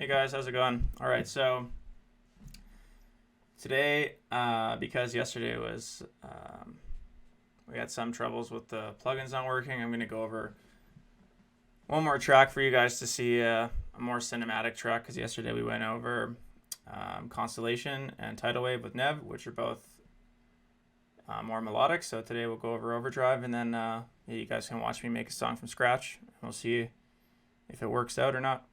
Hey guys, how's it going? All right, so today, because yesterday was, we had some troubles with the plugins not working, I'm going to go over one more track for you guys to see a more cinematic track, because yesterday we went over Constellation and Tidal Wave with Nev, which are both more melodic. So today we'll go over Overdrive, and then you guys can watch me make a song from scratch, and we'll see if it works out or not.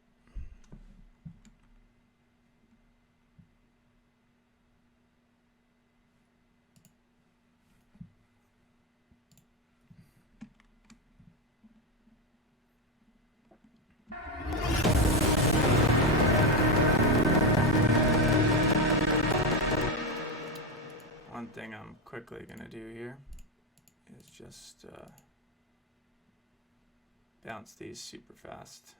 One thing I'm quickly going to do here is just bounce these super fast.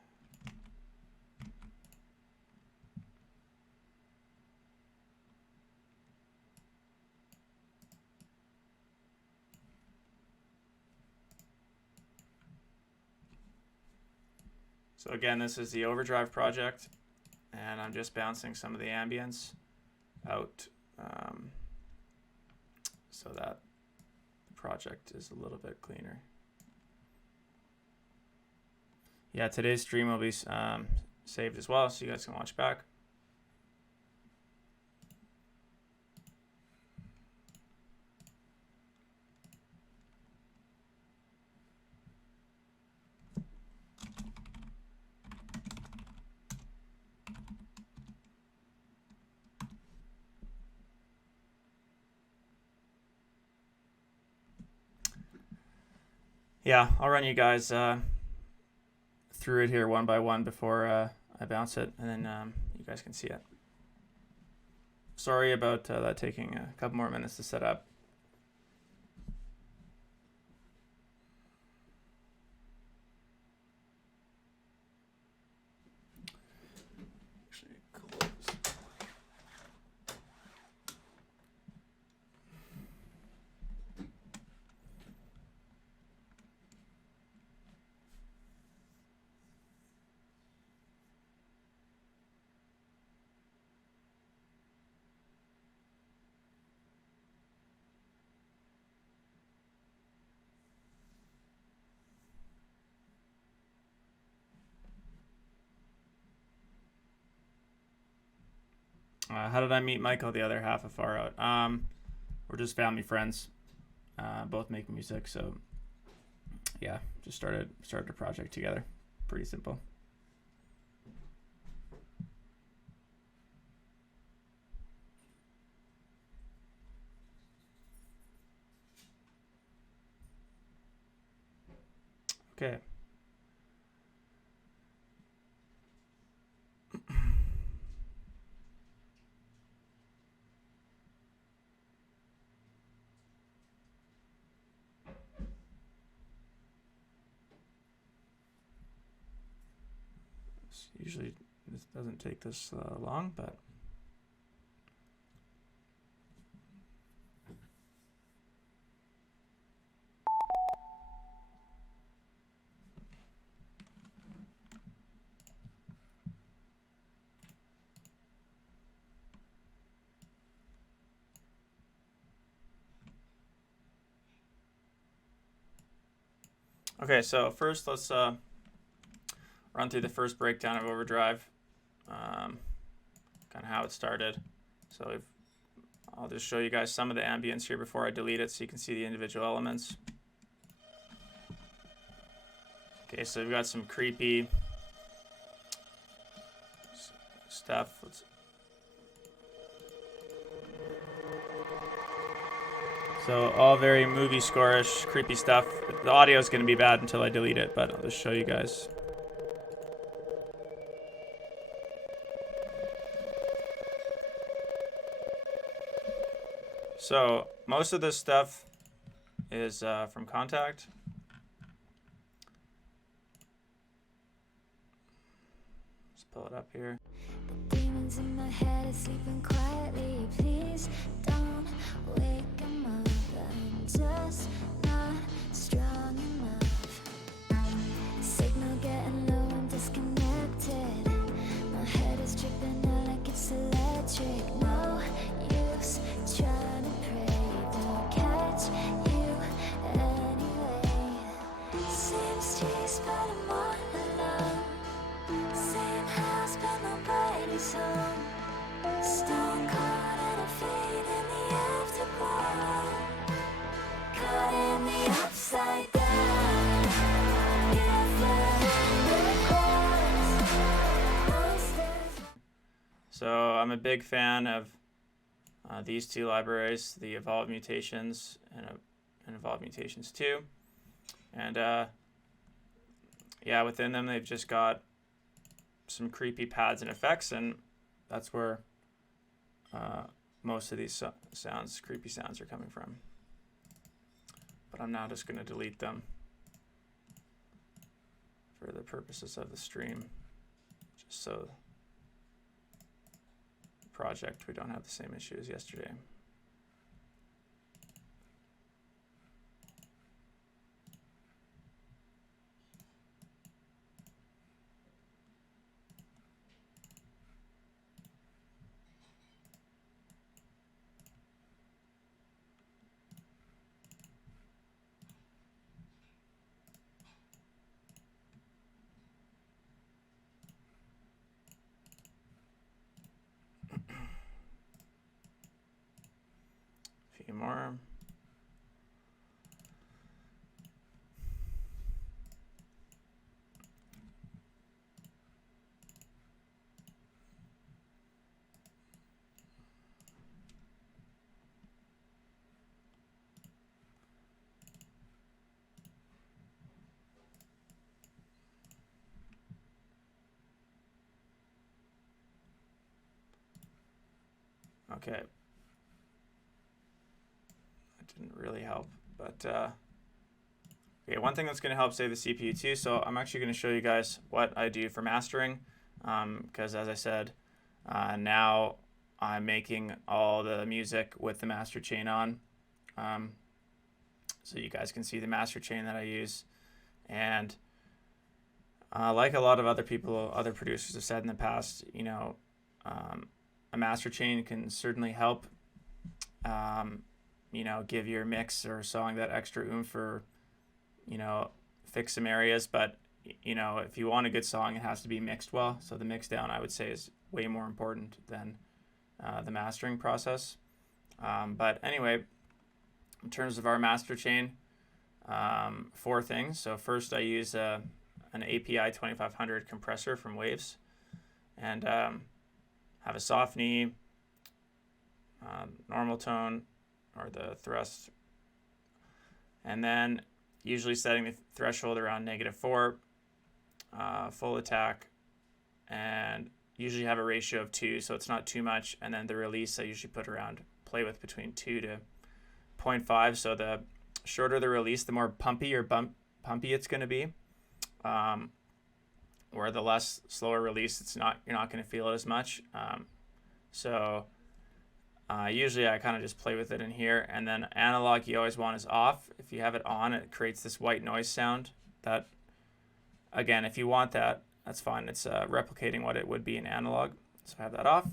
So again, this is the Overdrive project, and I'm just bouncing some of the ambience out so that the project is a little bit cleaner. Yeah, today's stream will be saved as well, so you guys can watch back. Yeah, I'll run you guys through it here one by one before I bounce it, and then you guys can see it. Sorry about that taking a couple more minutes to set up. How did I meet Michael, the other half of Far Out? We're just family friends, both make music, so yeah, just started a project together. Pretty simple. Okay. Usually this doesn't take this long, but okay, so first let's run through the first breakdown of Overdrive, kind of how it started. So I'll just show you guys some of the ambience here before I delete it so you can see the individual elements. Okay, so we've got some creepy stuff. So all very movie score-ish, creepy stuff. The audio is going to be bad until I delete it, but I'll just show you guys. So most of this stuff is from Contact. Let's pull it up here. The demons in my head are sleeping quietly. Please don't wake them up. I'm just not strong enough. Signal getting low and disconnected. My head is home. Stone caught in a fade in the afterglow. Caught in the upside down. So I'm a big fan of these two libraries, the Evolve Mutations and Evolve Mutations 2. And yeah, within them they've just got some creepy pads and effects, and that's where most of these creepy sounds are coming from. But I'm now just going to delete them for the purposes of the stream, just so the project we don't have the same issue as yesterday. Few more. Okay. That didn't really help, but okay, one thing that's going to help save the CPU too, so I'm actually going to show you guys what I do for mastering, because as I said, now I'm making all the music with the master chain on, so you guys can see the master chain that I use. And like a lot of other producers have said in the past, you know, a master chain can certainly help, you know, give your mix or song that extra oomph, or, you know, fix some areas. But, you know, if you want a good song, it has to be mixed well. So the mix down, I would say, is way more important than the mastering process. But anyway, in terms of our master chain, 4 things. So first, I use an API 2500 compressor from Waves, and have a soft knee, normal tone, or the thrust, and then usually setting the threshold around -4, full attack, and usually have a ratio of 2, so it's not too much. And then the release I usually play with between 2 to 0.5, so the shorter the release, the more pumpy it's going to be, where the less slower release, you're not going to feel it as much. So usually I kind of just play with it in here. And then analog, you always want is off. If you have it on, it creates this white noise sound that, again, if you want that, that's fine. It's replicating what it would be in analog. So I have that off.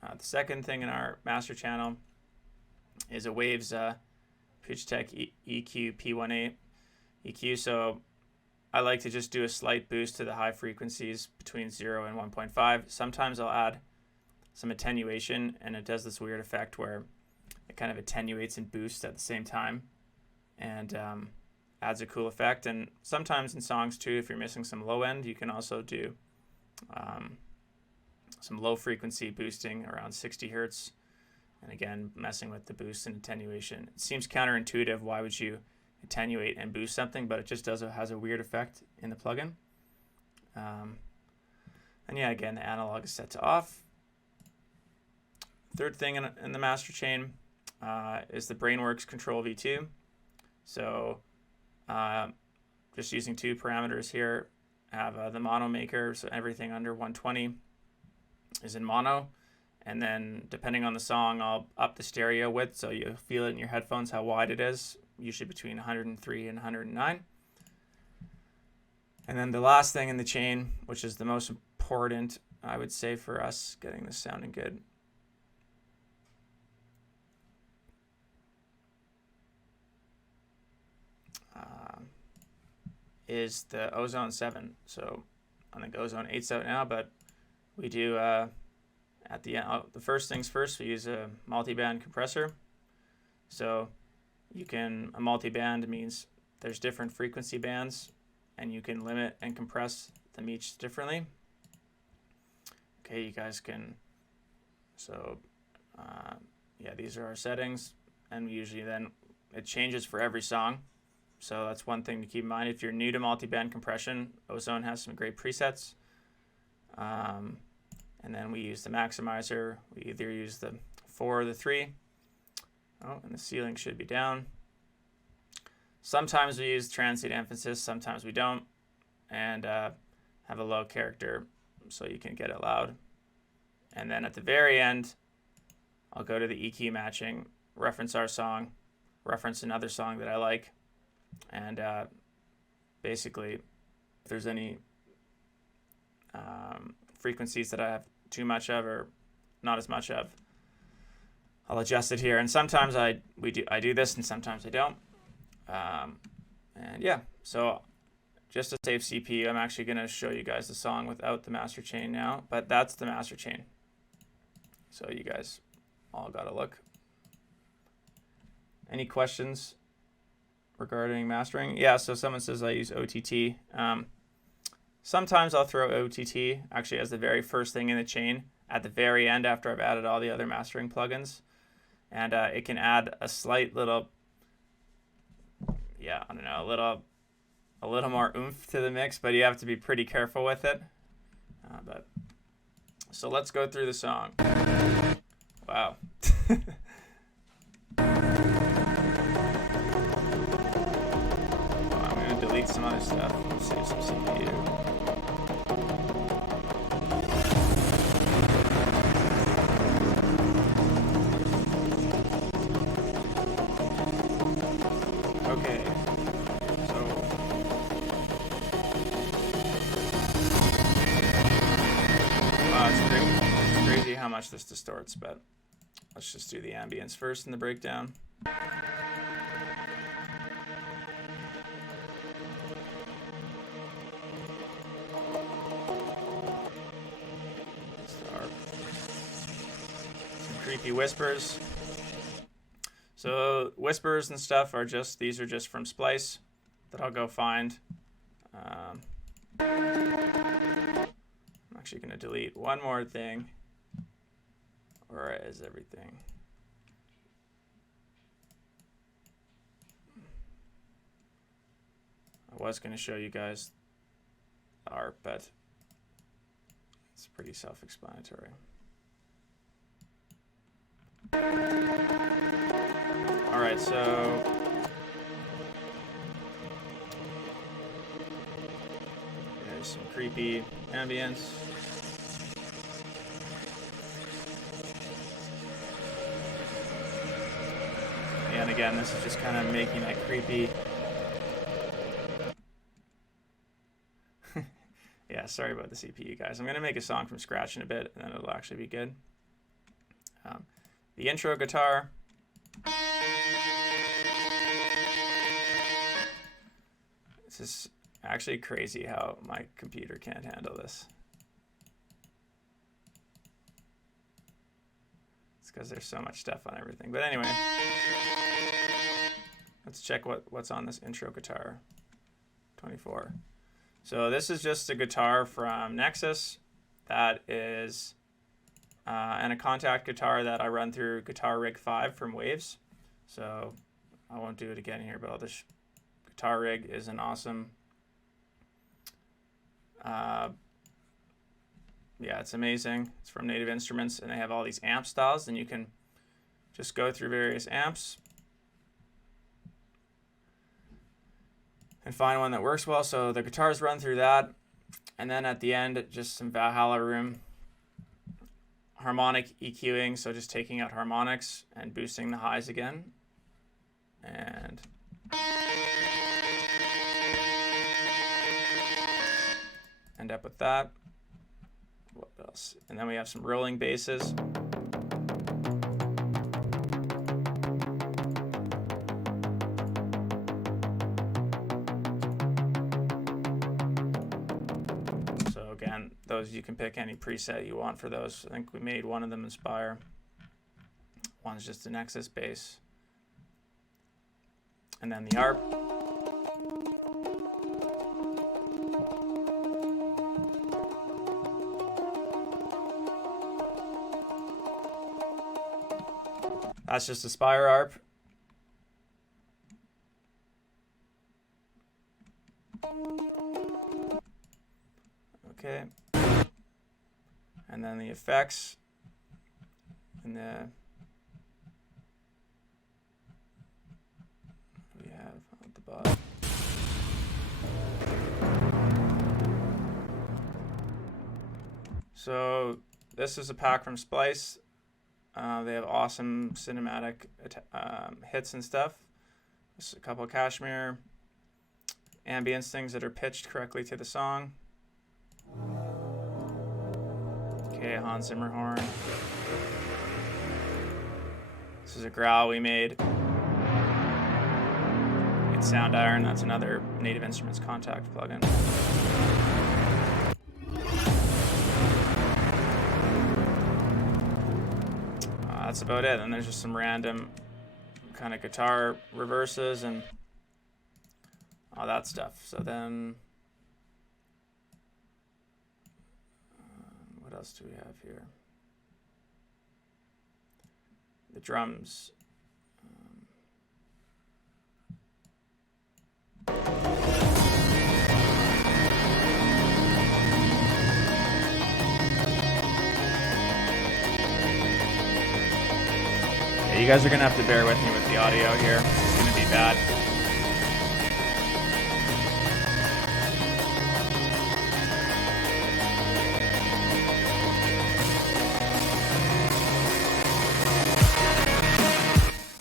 The second thing in our master channel is a Waves PitchTech EQ P18 EQ. So I like to just do a slight boost to the high frequencies between 0 and 1.5. Sometimes I'll add some attenuation, and it does this weird effect where it kind of attenuates and boosts at the same time, and adds a cool effect. And sometimes in songs too, if you're missing some low end, you can also do some low frequency boosting around 60 hertz, and again, messing with the boost and attenuation. It seems counterintuitive. Why would you attenuate and boost something? But it just has a weird effect in the plugin. And yeah, again, the analog is set to off. Third thing in the master chain is the Brainworks Control V2. So just using 2 parameters here. I have the mono maker, so everything under 120 is in mono. And then depending on the song, I'll up the stereo width so you feel it in your headphones how wide it is, usually between 103 and 109. And then the last thing in the chain, which is the most important, I would say, for us getting this sounding good, is the Ozone 7. So I think Ozone 8's out now, but we do at the end, the first things first, we use a multi-band compressor. So a multi-band means there's different frequency bands, and you can limit and compress them each differently. Okay, you guys can, yeah, these are our settings, and usually then it changes for every song. So that's one thing to keep in mind. If you're new to multi-band compression, Ozone has some great presets. And then we use the maximizer. We either use the 4 or the 3. Oh, and the ceiling should be down. Sometimes we use transient emphasis, sometimes we don't. And have a low character so you can get it loud. And then at the very end, I'll go to the EQ matching, reference our song, reference another song that I like, and basically, if there's any frequencies that I have too much of or not as much of, I'll adjust it here. And sometimes I do this, and sometimes I don't. And yeah, so just to save CPU, I'm actually going to show you guys the song without the master chain now, but that's the master chain. So you guys all got to look. Any questions regarding mastering? Yeah, so someone says I use OTT. Sometimes I'll throw OTT actually as the very first thing in the chain at the very end after I've added all the other mastering plugins. And it can add a slight little, yeah, I don't know, a little more oomph to the mix, but you have to be pretty careful with it. So let's go through the song. Wow. I'm going to delete some other stuff. Save some CPU. Okay. It's crazy how much this distorts, but let's just do the ambience first in the breakdown. Some creepy whispers. So whispers and stuff are these are just from Splice that I'll go find. I'm actually going to delete one more thing. Or is everything? I was going to show you guys the art, but it's pretty self-explanatory. All right, so there's some creepy ambience. And again, this is just kind of making that creepy. Yeah, sorry about the CPU, guys. I'm going to make a song from scratch in a bit, and then it'll actually be good. The intro guitar. This is actually crazy how my computer can't handle this. It's because there's so much stuff on everything. But anyway, let's check what's on this intro guitar. 24. So this is just a guitar from Nexus that is and a contact guitar that I run through Guitar Rig 5 from Waves. So I won't do it again here, but this Guitar Rig is an awesome, yeah, it's amazing. It's from Native Instruments, and they have all these amp styles, and you can just go through various amps and find one that works well. So the guitars run through that, and then at the end, just some Valhalla room. Harmonic EQing, so just taking out harmonics and boosting the highs again. And end up with that. What else? And then we have some rolling basses. So again, those you can pick any preset you want for those. I think we made one of them Inspire. One's just a Nexus bass. And then the ARP. That's just a Spire ARP. Okay. And then the effects and we have at the bottom. So this is a pack from Splice. They have awesome cinematic hits and stuff. Just a couple of Kashmir ambience things that are pitched correctly to the song. Okay, Hans Zimmer horn. This is a growl we made. It's Sound Iron. That's another Native Instruments Contact plugin. That's about it. And there's just some random kind of guitar reverses and all that stuff. So then, what else do we have here? The drums. You guys are going to have to bear with me with the audio here. It's going to be bad.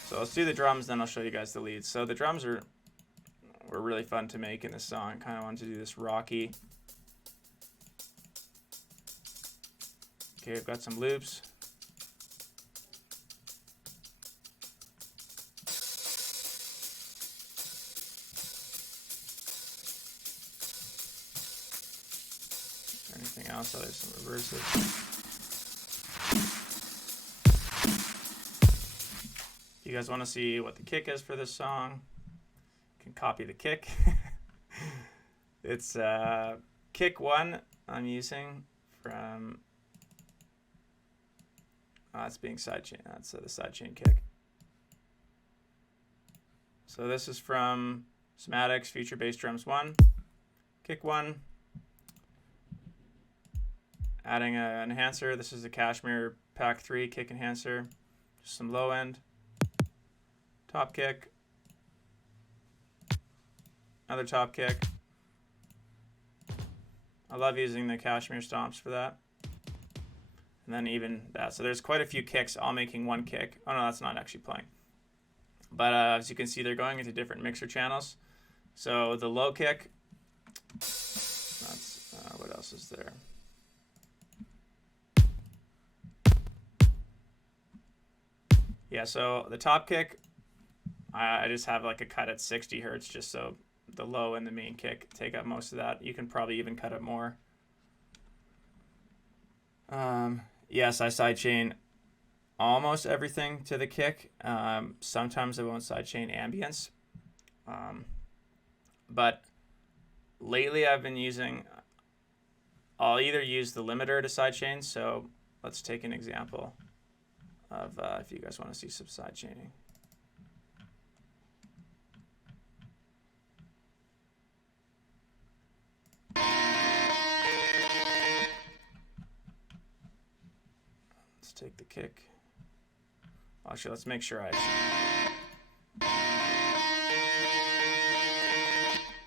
So let's do the drums, then I'll show you guys the leads. So the drums were really fun to make in this song. Kind of wanted to do this rocky. Okay, we've got some loops. Anything else? Oh, there's some reverses. If you guys want to see what the kick is for this song, you can copy the kick. It's kick 1 I'm using from, that's being sidechain. That's the sidechain kick. So this is from Somatics Future Bass Drums 1, kick 1. Adding an enhancer. This is the Kashmir Pack 3 kick enhancer. Just some low end. Top kick. Another top kick. I love using the Kashmir stomps for that. And then even that. So there's quite a few kicks, all making one kick. Oh no, that's not actually playing. But as you can see, they're going into different mixer channels. So the low kick. That's what else is there? Yeah, so the top kick, I just have like a cut at 60 hertz just so the low and the main kick take up most of that. You can probably even cut it more. Yes, I sidechain almost everything to the kick. Sometimes I won't sidechain ambience. But lately I've been I'll either use the limiter to sidechain. So let's take an example of if you guys want to see some side chaining. Let's take the kick. Actually, let's make sure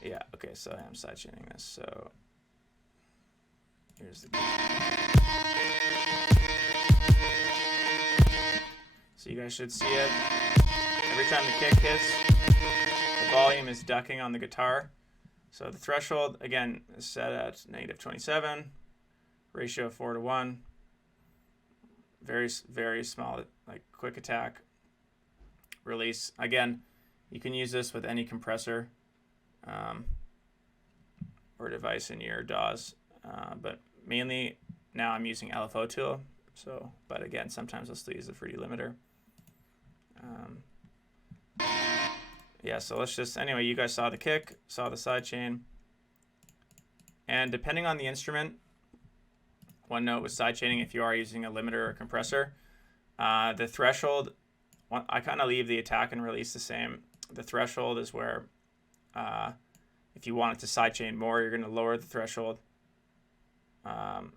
yeah, okay, so I am side chaining this. So here's the kick. So you guys should see it. Every time the kick hits, the volume is ducking on the guitar. So the threshold, again, is set at -27, ratio of 4:1. Very, very small, like quick attack release. Again, you can use this with any compressor or device in your DAWs, but mainly now I'm using LFO tool. So, but again, sometimes I'll still use the fruity limiter. Yeah, so let's just, anyway, you guys saw the kick, saw the sidechain. And depending on the instrument, one note with sidechaining, if you are using a limiter or compressor, the threshold, I kind of leave the attack and release the same. The threshold is where if you want it to sidechain more, you're going to lower the threshold. Or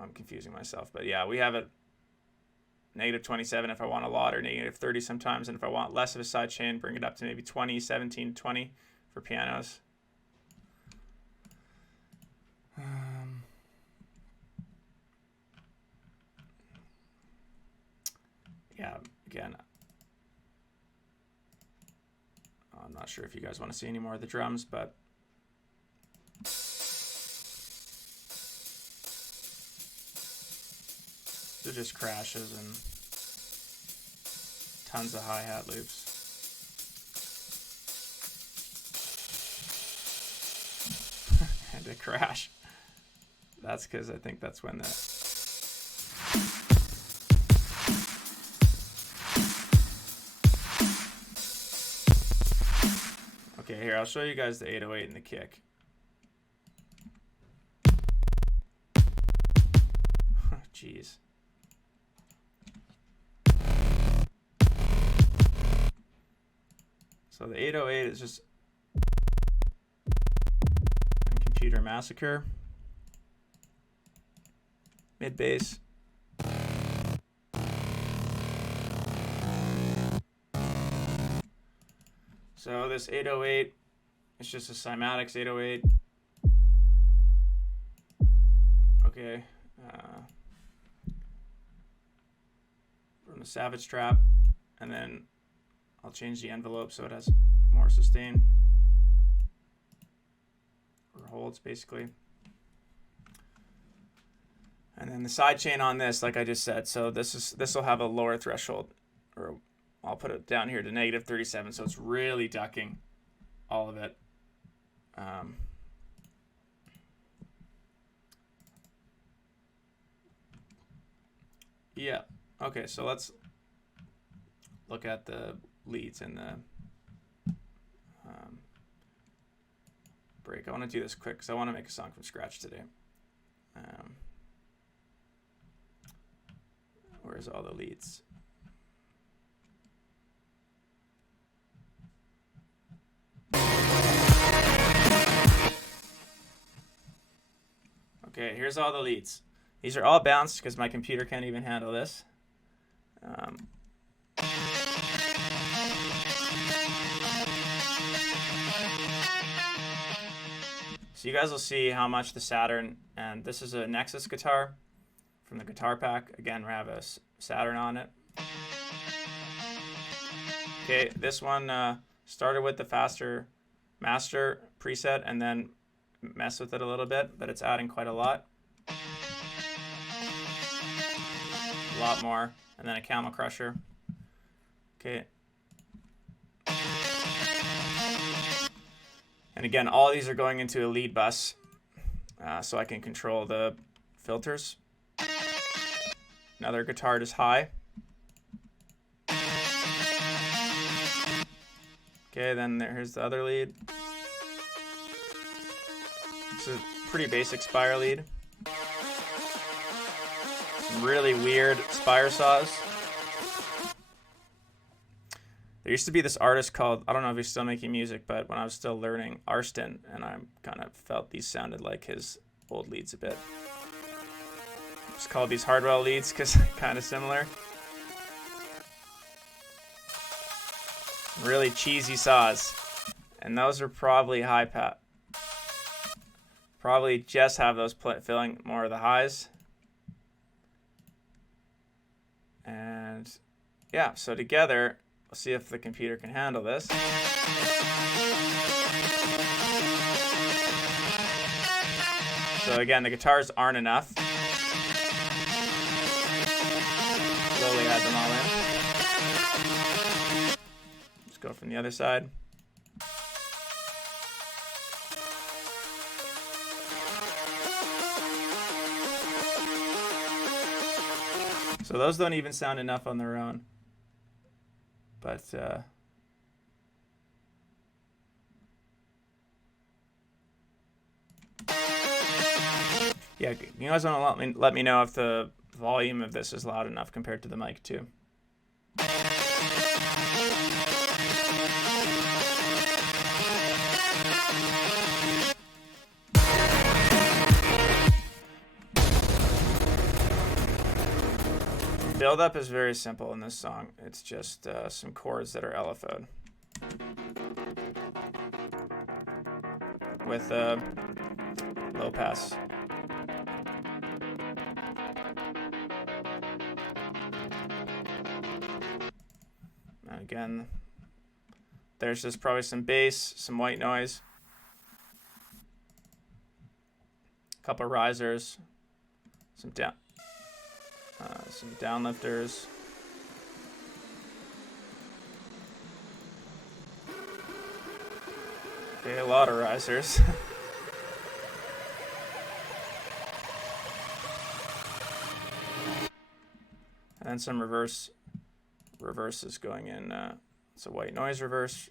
I'm confusing myself, but yeah, we have it -27 if I want a lot, or -30 sometimes, and if I want less of a sidechain, bring it up to maybe 20, 17, 20 for pianos. Yeah, again, I'm not sure if you guys want to see any more of the drums, but it just crashes and tons of hi-hat loops. And a crash. That's because I think that's when the okay, here, I'll show you guys the 808 and the kick. Jeez. So the 808 is just a Computer Massacre. Mid bass. So this 808, it's just a cymatics 808. Okay. From the Savage Trap, and then I'll change the envelope so it has more sustain, or holds basically. And then the sidechain on this, like I just said, so this will have a lower threshold, or I'll put it down here to -37, so it's really ducking all of it. Yeah. Okay, so let's look at the leads in the break. I want to do this quick because I want to make a song from scratch today. Where's all the leads? Okay, here's all the leads. These are all bounced because my computer can't even handle this. So you guys will see how much the Saturn, and this is a Nexus guitar from the guitar pack. Again, we have a Saturn on it. Okay, this one started with the faster master preset and then mess with it a little bit, but it's adding quite a lot. A lot more. And then a Camel Crusher. Okay. And again, all these are going into a lead bus, so I can control the filters. Another guitar just high. Okay, then here's the other lead. It's a pretty basic Spire lead. Some really weird Spire saws. There used to be this artist called, I don't know if he's still making music, but when I was still learning, Arston, and I kind of felt these sounded like his old leads a bit. Just called these Hardwell leads because kind of similar. Really cheesy saws. And those are probably high pat. Probably just have those filling more of the highs. And yeah, so together, we'll see if the computer can handle this. So again, the guitars aren't enough. Slowly add them all in. Let's go from the other side. So those don't even sound enough on their own. But yeah, you guys want to let me know if the volume of this is loud enough compared to the mic too. Build up is very simple in this song. It's just some chords that are LFO'd with a low pass. And again, there's just probably some bass, some white noise, a couple risers, some downlifters. Okay, a lot of risers. And then some reverses going in. It's a white noise reverse.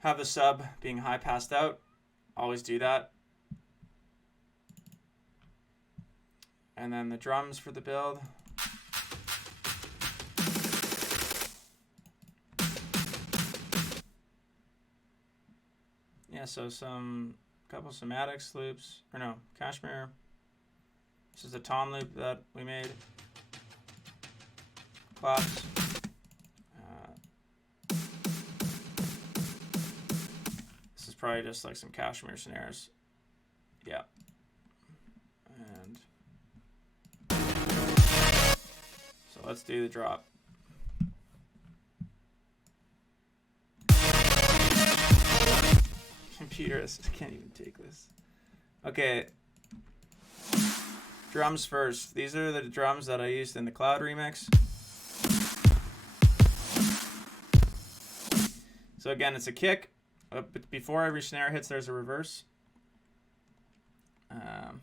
Have the sub being high passed out. Always do that. And then the drums for the build. Yeah, so couple somatics loops, or no, Kashmir. This is the tom loop that we made. Claps. This is probably just like some Kashmir snares. Yeah. And so let's do the drop. Computers, I can't even take this. Okay. Drums first. These are the drums that I used in the Cloud remix. So again, it's a kick. But before every snare hits, there's a reverse. And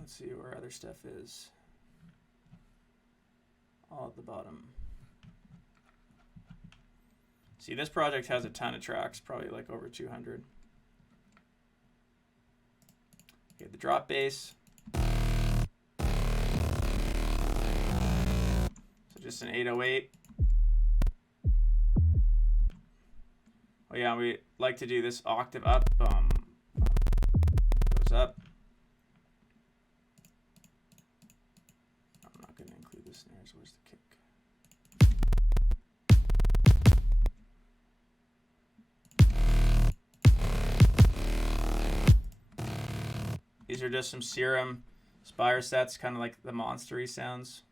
let's see where other stuff is. All at the bottom. See, this project has a ton of tracks, probably like over 200. Okay, the drop bass. So just an 808. Oh yeah, we like to do this octave up. Goes up. I'm not going to include the snares. Where's the kick? These are just some Serum Spire sets, kind of like the monstery sounds.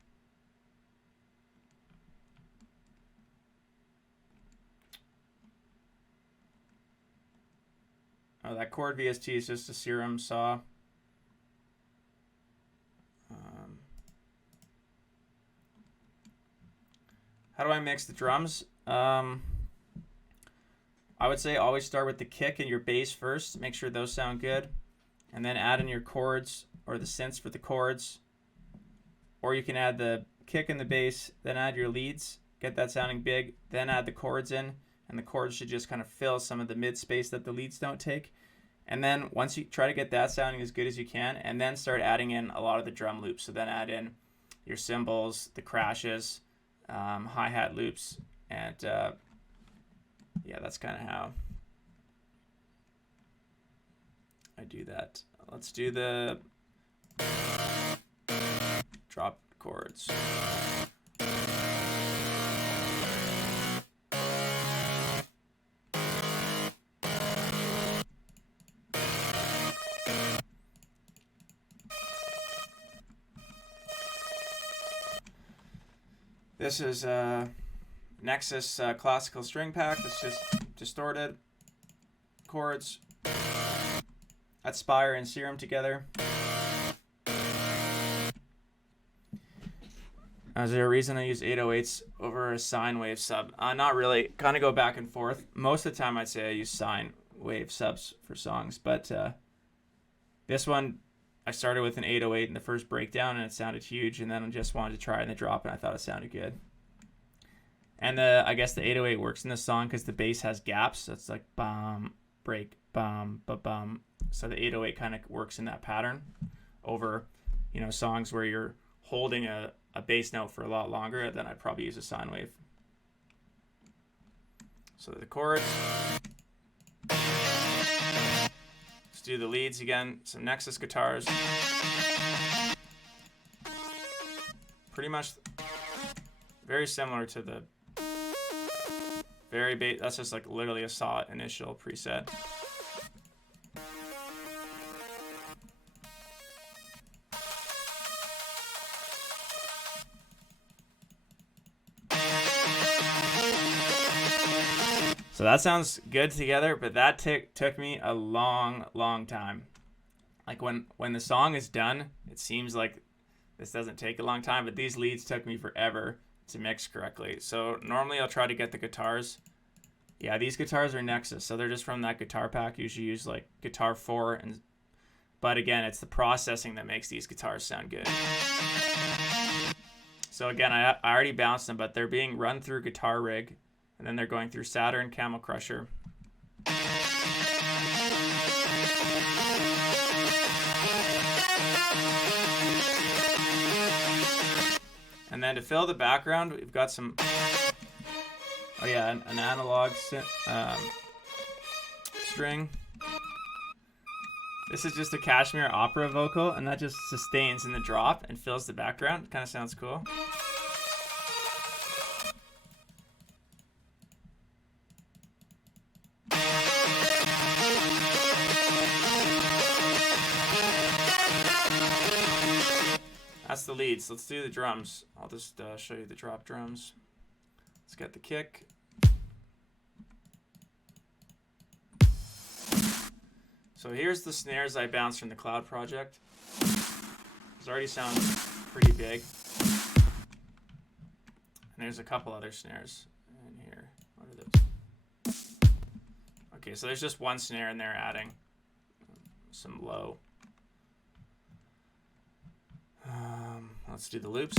Oh, that chord VST is just a Serum saw. How do I mix the drums? I would say always start with the kick and your bass first. Make sure those sound good. And then add in your chords or the synths for the chords. Or you can add the kick and the bass, then add your leads, get that sounding big, then add the chords in. And the chords should just kind of fill some of the mid space that the leads don't take. And then once you try to get that sounding as good as you can, and then start adding in a lot of the drum loops. So then add in your cymbals, the crashes, hi-hat loops, and yeah, that's kind of how I do that. Let's do the drop chords. This is Nexus classical string pack. That's just distorted chords. Aspire and Serum together. Is there a reason I use 808s over a sine wave sub? Not really. Kind of go back and forth. Most of the time I'd say I use sine wave subs for songs, but this one I started with an 808 in the first breakdown and it sounded huge, and then I just wanted to try it in the drop and I thought it sounded good. And I guess the 808 works in this song because the bass has gaps, so it's like bum, break, bum, ba-bum. So the 808 kind of works in that pattern over, songs where you're holding a bass note for a lot longer. Then I'd probably use a sine wave. So the chords. Let's do the leads again. Some Nexus guitars. Pretty much very similar to the very bass. That's just like literally a saw initial preset. So that sounds good together, but that took me a long time. Like when the song is done, it seems like this doesn't take a long time, but these leads took me forever to mix correctly. So normally I'll try to get the guitars. Yeah, these guitars are Nexus, so they're just from that guitar pack. Usually use like Guitar 4, but again, it's the processing that makes these guitars sound good. So again, I already bounced them, but they're being run through Guitar Rig. And then they're going through Saturn, Camel Crusher. And then to fill the background, we've got some, an analog string. This is just a Kashmir opera vocal, and that just sustains in the drop and fills the background. Kind of sounds cool. That's the leads. Let's do the drums. I'll just show you the drop drums. Let's get the kick. So here's the snares I bounced from the Cloud project. These already sound pretty big. And there's a couple other snares in here. What are those? Okay, so there's just one snare in there adding some low. Let's do the loops.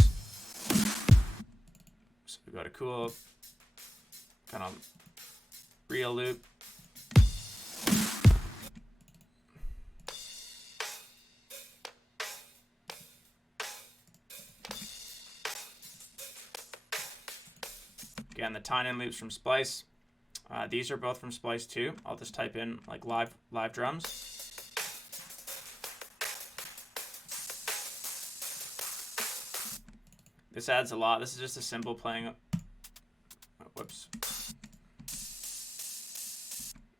So we've got a cool kind of real loop. Again, the tie-in loops from Splice. These are both from Splice too. I'll just type in like live drums. This adds a lot. This is just a simple playing. Whoops.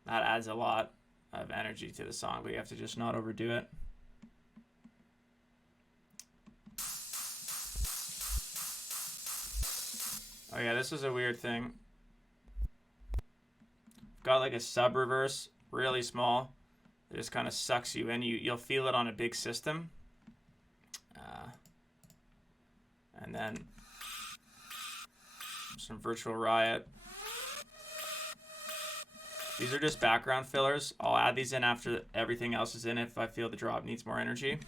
That adds a lot of energy to the song, but you have to just not overdo it. Oh yeah, this is a weird thing. Got like a sub reverse, really small. It just kind of sucks you in. You'll feel it on a big system. And then some Virtual Riot. These are just background fillers. I'll add these in after everything else is in if I feel the drop needs more energy.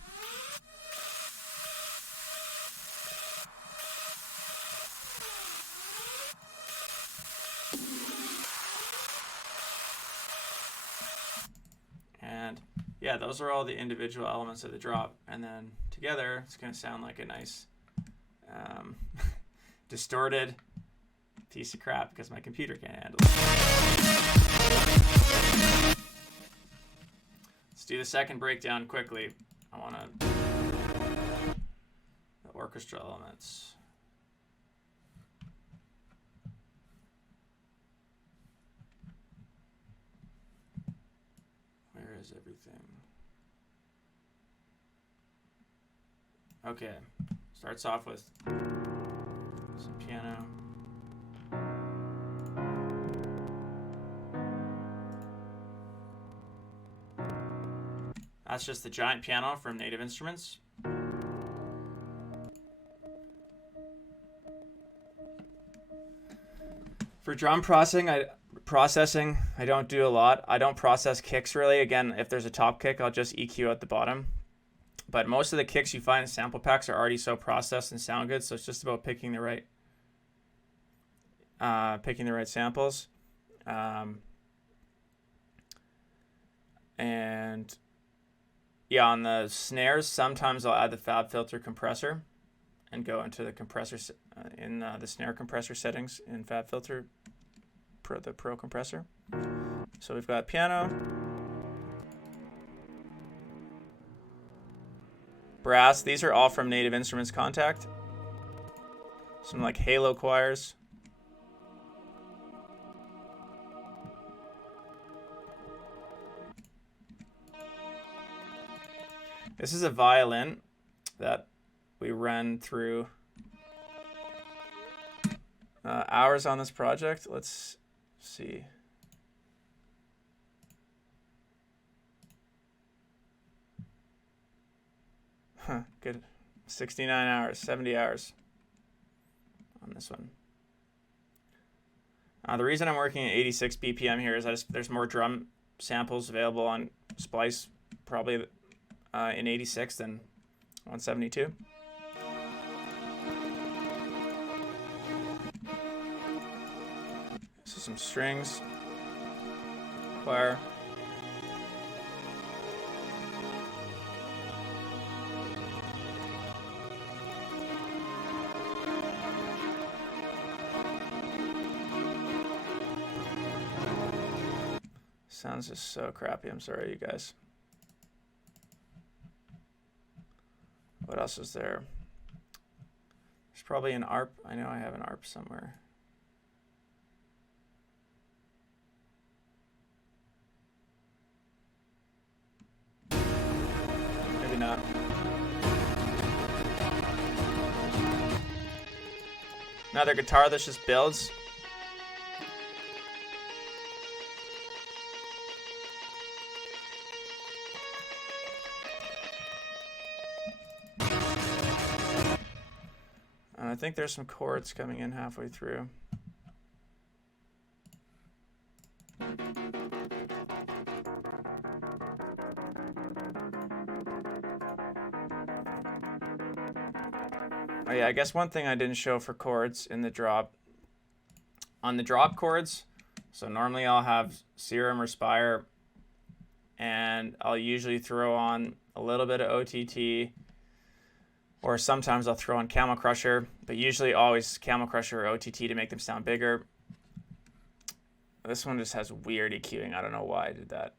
And yeah, those are all the individual elements of the drop. And then together, it's going to sound like a nice distorted piece of crap because my computer can't handle it. Let's do the second breakdown quickly. I want the orchestra elements. Where is everything? Okay, starts off with some piano. That's just the giant piano from Native Instruments. For drum processing, I don't do a lot. I don't process kicks really. Again, if there's a top kick, I'll just EQ out the bottom. But most of the kicks you find in sample packs are already so processed and sound good, so it's just about picking the right samples. And yeah, on the snares, sometimes I'll add the FabFilter compressor and go into the compressor in the snare compressor settings in FabFilter, the Pro compressor. So we've got piano, brass. These are all from Native Instruments Contact. Some like halo choirs. This is a violin that we ran through hours on this project. Let's see. Good. 69 hours, 70 hours on this one. The reason I'm working at 86 BPM here is there's more drum samples available on Splice, probably in 86 than 172. So some strings, choir. Sounds just so crappy. I'm sorry, you guys. What else is there? There's probably an ARP. I know I have an ARP somewhere. Maybe not. Another guitar that just builds. I think there's some chords coming in halfway through. Oh yeah, I guess one thing I didn't show for chords in the drop. On the drop chords, so normally I'll have Serum or Spire, and I'll usually throw on a little bit of OTT, or sometimes I'll throw on Camel Crusher, but usually always Camel Crusher or OTT to make them sound bigger. This one just has weird EQing. I don't know why I did that.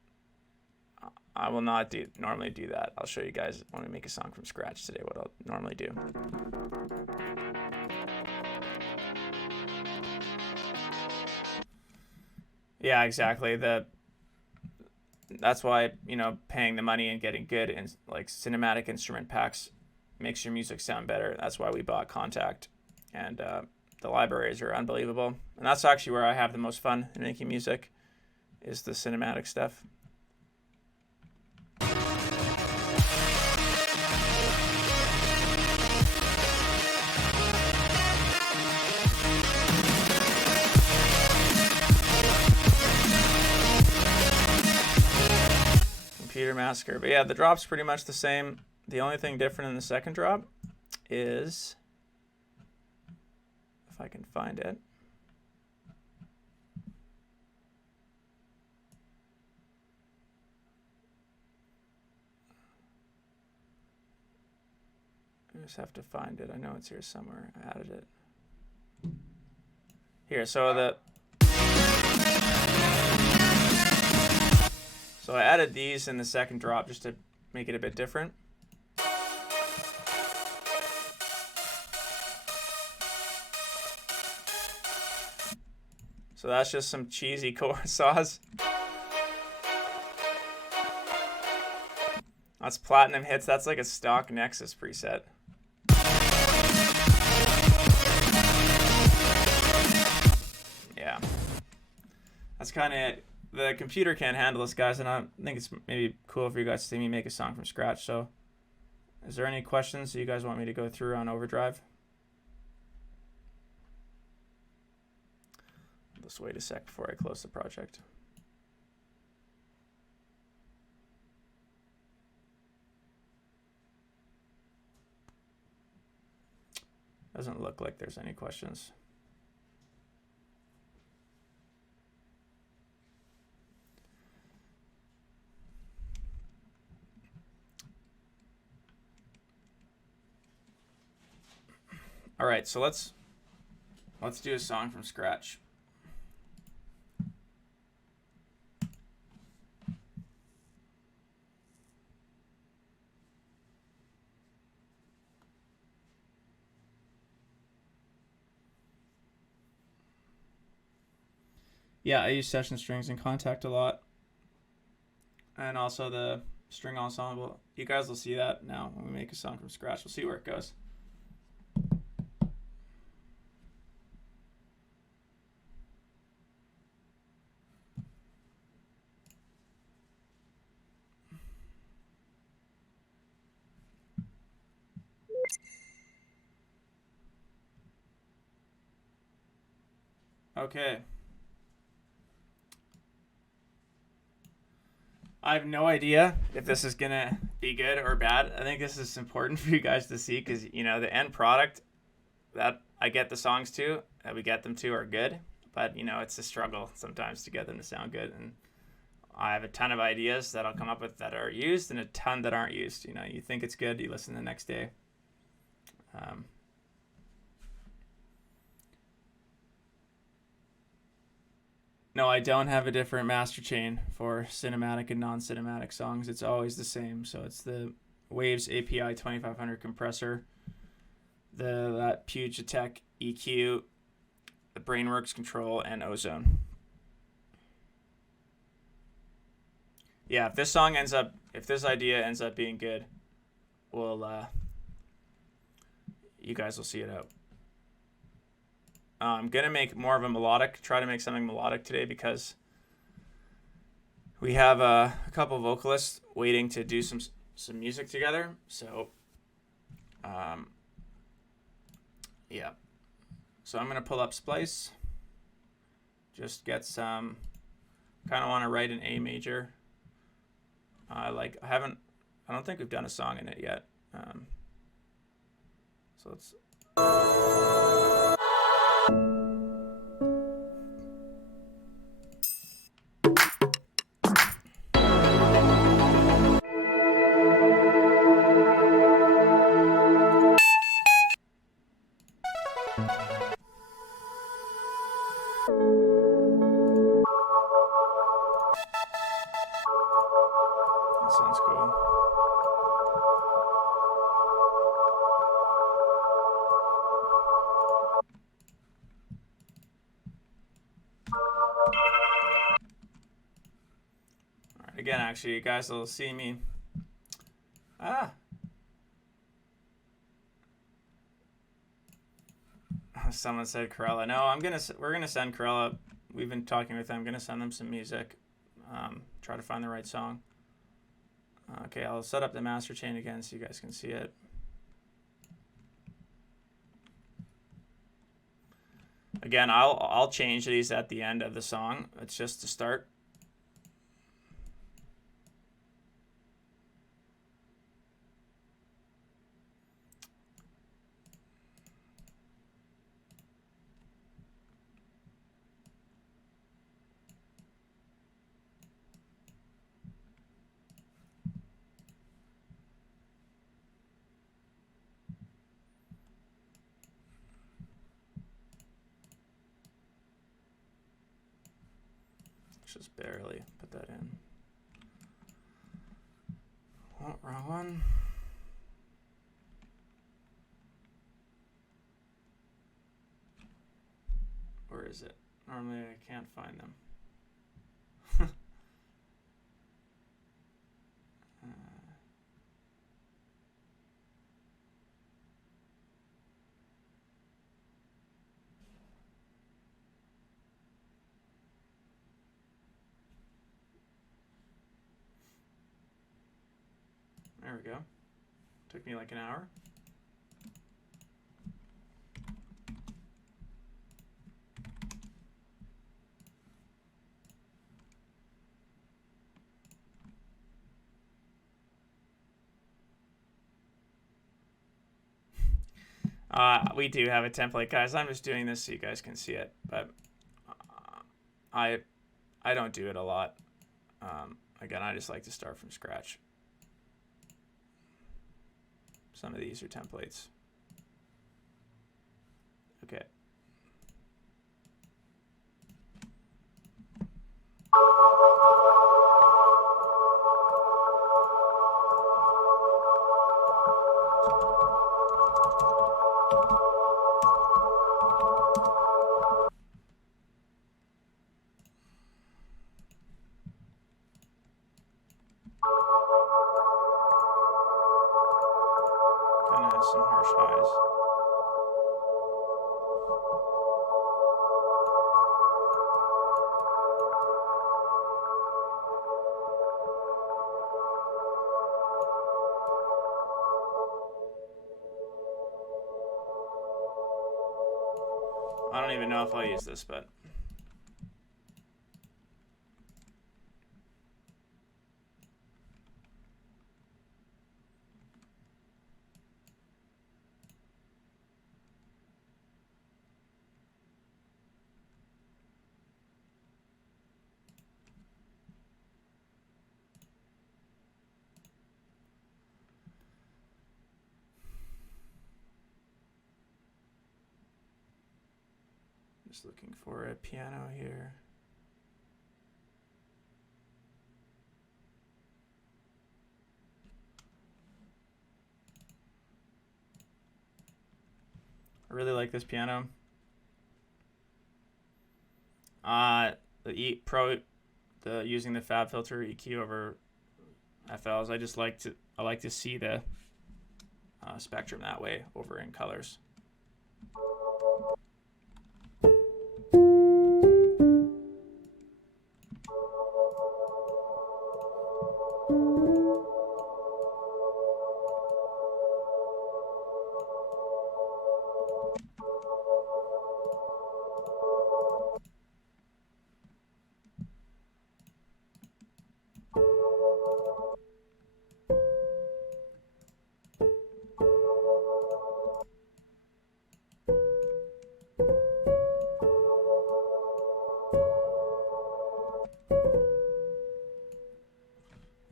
I will not normally do that. I'll show you guys when we make a song from scratch today what I'll normally do. Yeah, exactly. That's why, paying the money and getting good in like cinematic instrument packs makes your music sound better. That's why we bought Contact, and the libraries are unbelievable. And that's actually where I have the most fun in making music, is the cinematic stuff. Computer Massacre. But yeah, the drop's pretty much the same. The only thing different in the second drop is, if I can find it, I just have to find it. I know it's here somewhere. I added it. Here, so I added these in the second drop just to make it a bit different. So that's just some cheesy chord saws. That's Platinum Hits. That's like a stock Nexus preset. Yeah. That's kind of it. the computer can't handle this, guys, and I think it's maybe cool for you guys to see me make a song from scratch. So, is there any questions that you guys want me to go through on Overdrive? Let's wait a sec before I close the project. Doesn't look like there's any questions. All right, so let's do a song from scratch. Yeah, I use session strings in Contact a lot. And also the string ensemble. You guys will see that now when we make a song from scratch. We'll see where it goes. Okay. I have no idea if this is going to be good or bad. I think this is important for you guys to see because, you know, the end product that I get the songs to, that we get them to, are good. But, you know, it's a struggle sometimes to get them to sound good. And I have a ton of ideas that I'll come up with that are used and a ton that aren't used. You know, you think it's good, you listen the next day. No, I don't have a different master chain for cinematic and non-cinematic songs. It's always the same. So it's the Waves API 2500 compressor, that Pugitech EQ, the Brainworks control, and Ozone. Yeah, if this idea ends up being good, you guys will see it out. I'm gonna make more of a melodic. Try to make something melodic today because we have a couple vocalists waiting to do some music together. So, yeah. So I'm gonna pull up Splice. Just get some. Kind of want to write an A major. I don't think we've done a song in it yet. So let's. That sounds cool. Alright, again, actually, you guys will see me. Someone said Corella. No, we're gonna send Corella. We've been talking with them. I'm gonna send them some music. Try to find the right song. Okay, I'll set up the master chain again so you guys can see it. Again, I'll change these at the end of the song. It's just to start. Just barely put that in. Oh, wrong one. Where is it? Normally I can't find them. There we go. Took me like an hour. We do have a template, guys. I'm just doing this so you guys can see it, but I don't do it a lot. Again, I just like to start from scratch. Some of these are templates. Okay. Kind of has some harsh highs. I don't even know if I'll use this, but just looking for a piano here. I really like this piano. Using the Fab filter EQ over FLs. I like to see the spectrum that way over in colors.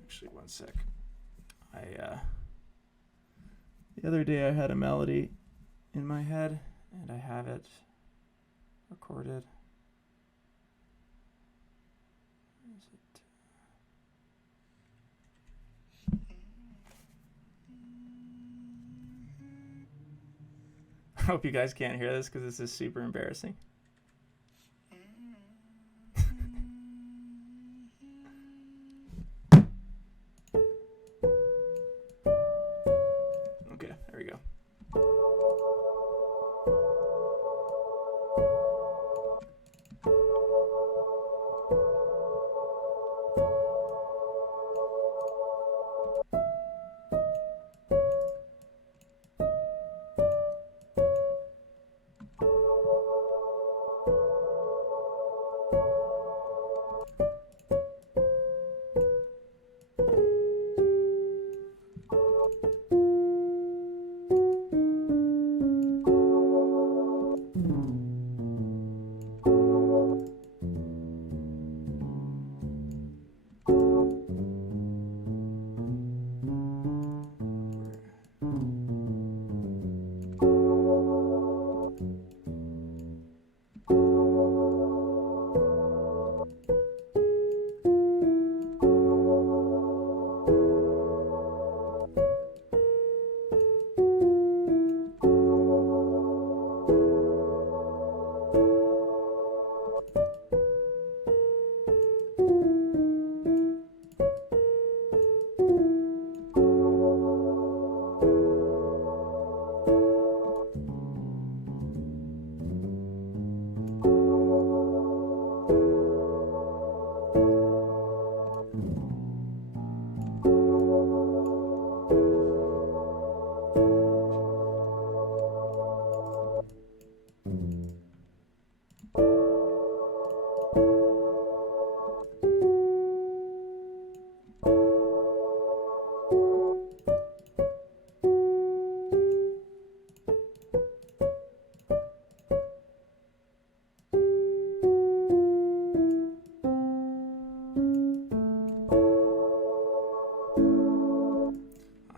Actually, one sec. The other day I had a melody in my head and I have it recorded. Where is it? I hope you guys can't hear this because this is super embarrassing. Okay, there we go.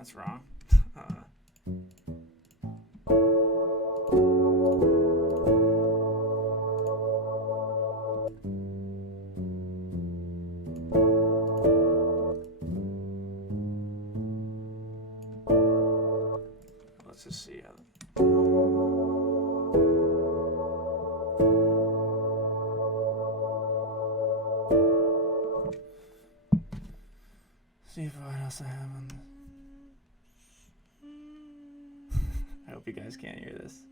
That's wrong. Let's just see how. See if what else I have on this. I hope you guys can't hear this.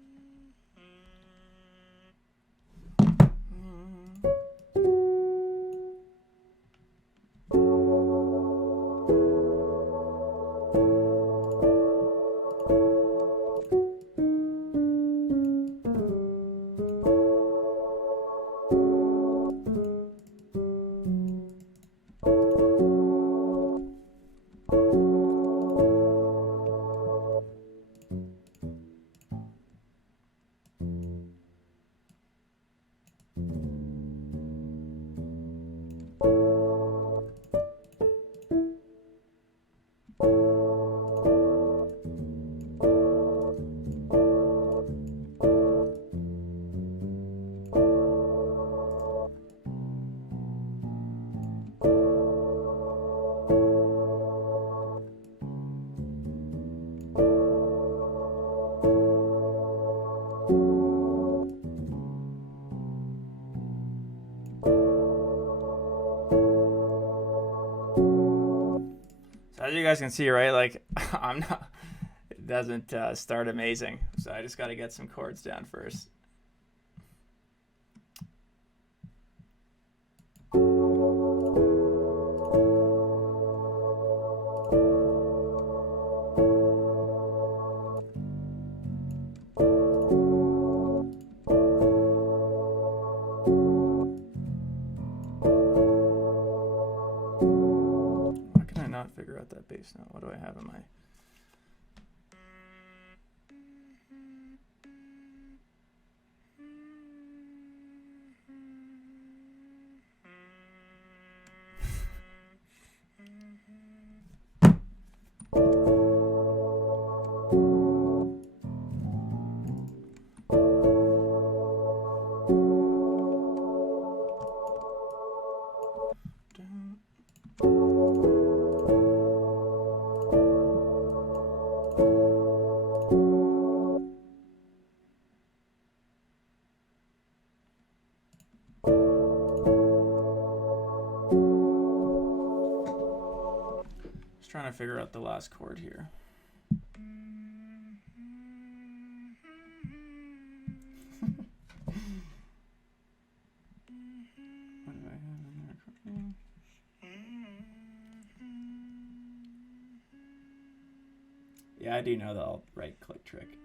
As you guys can see, right, like I'm not, it doesn't start amazing. So I just got to get some chords down first. Figure out that bass note. What do I have in my... Trying to figure out the last chord here. What do I have in there? Yeah, I do know the alt right click trick.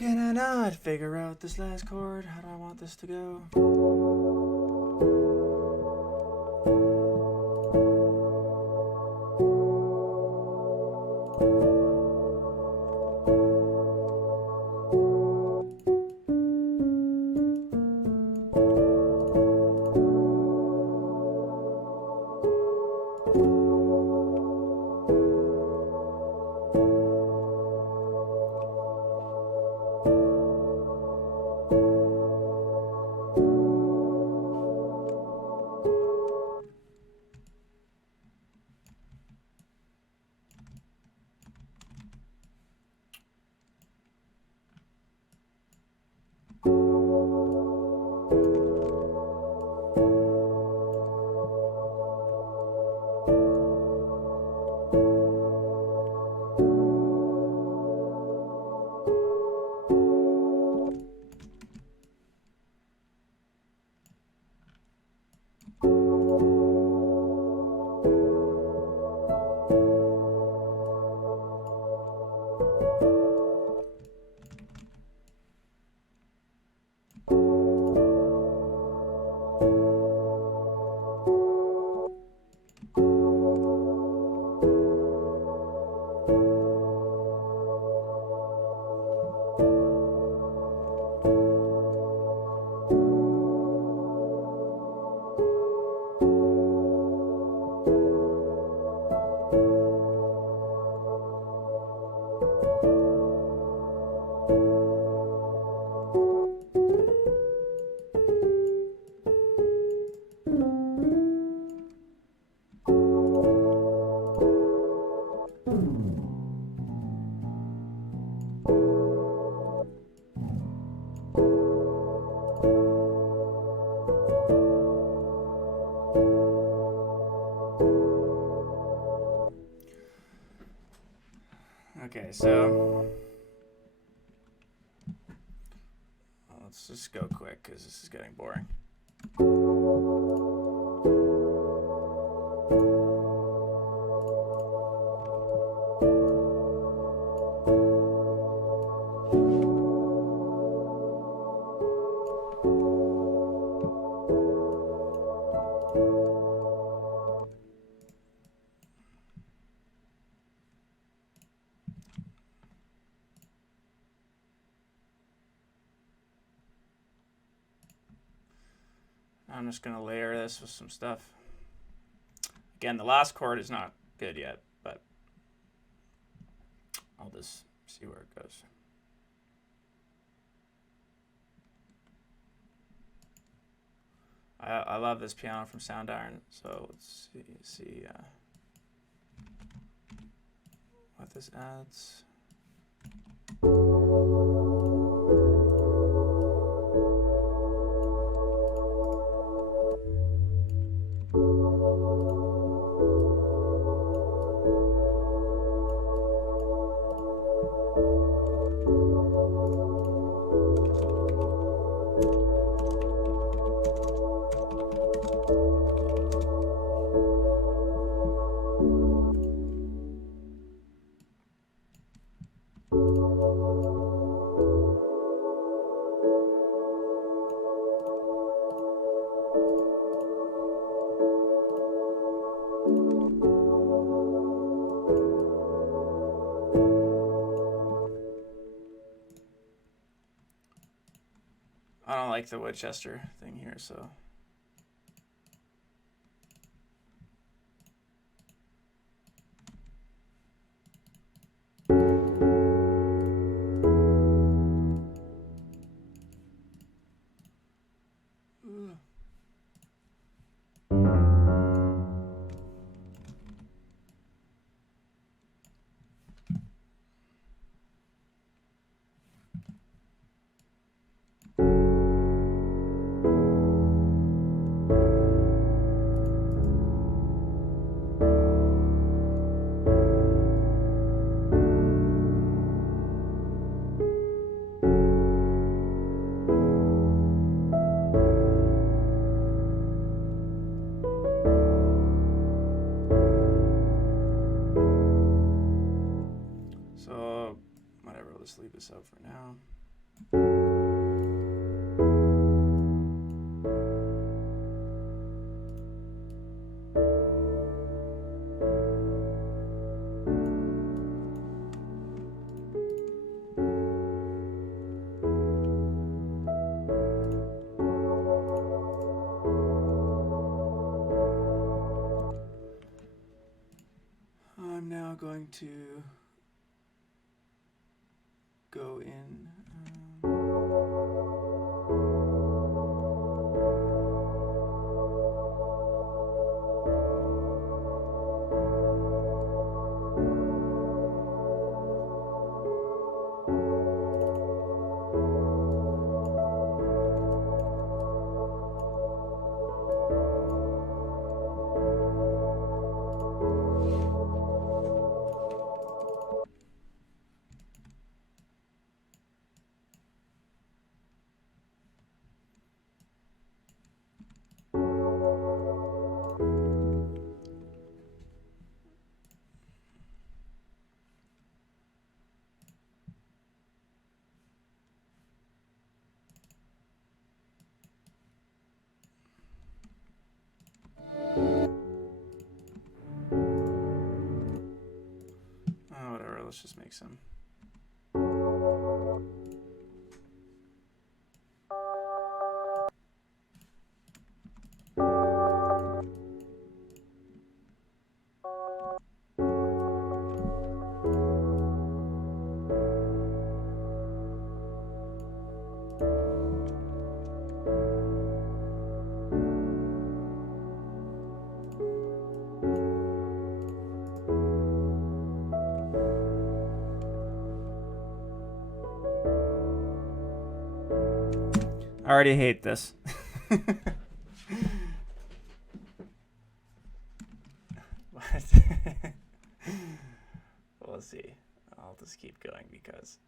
can I not figure out this last chord? How do I want this to go? Okay, so let's just go quick because this is getting boring. I'm just going to layer this with some stuff. Again, the last chord is not good yet, but I'll just see where it goes. I love this piano from Sound Iron, so let's see what this adds. I don't like the Winchester thing here, so. So, whatever, let's leave this out for now. I'm now going to go in. Whatever, let's just make some. I already hate this. What? We'll see. I'll just keep going because.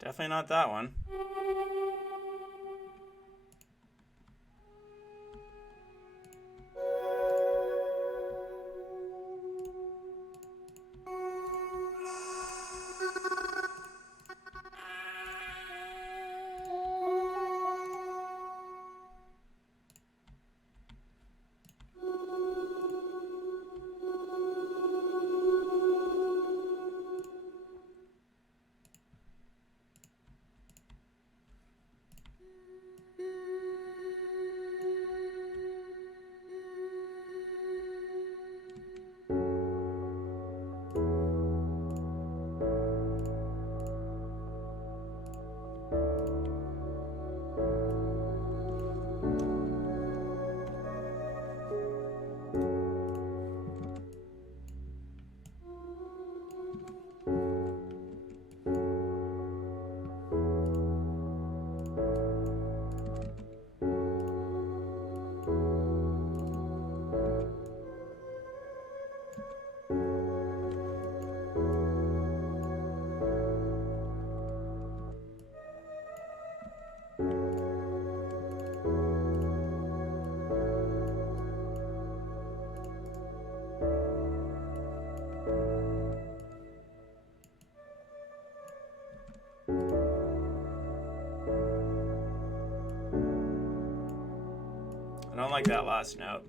Definitely not that one. like that last note.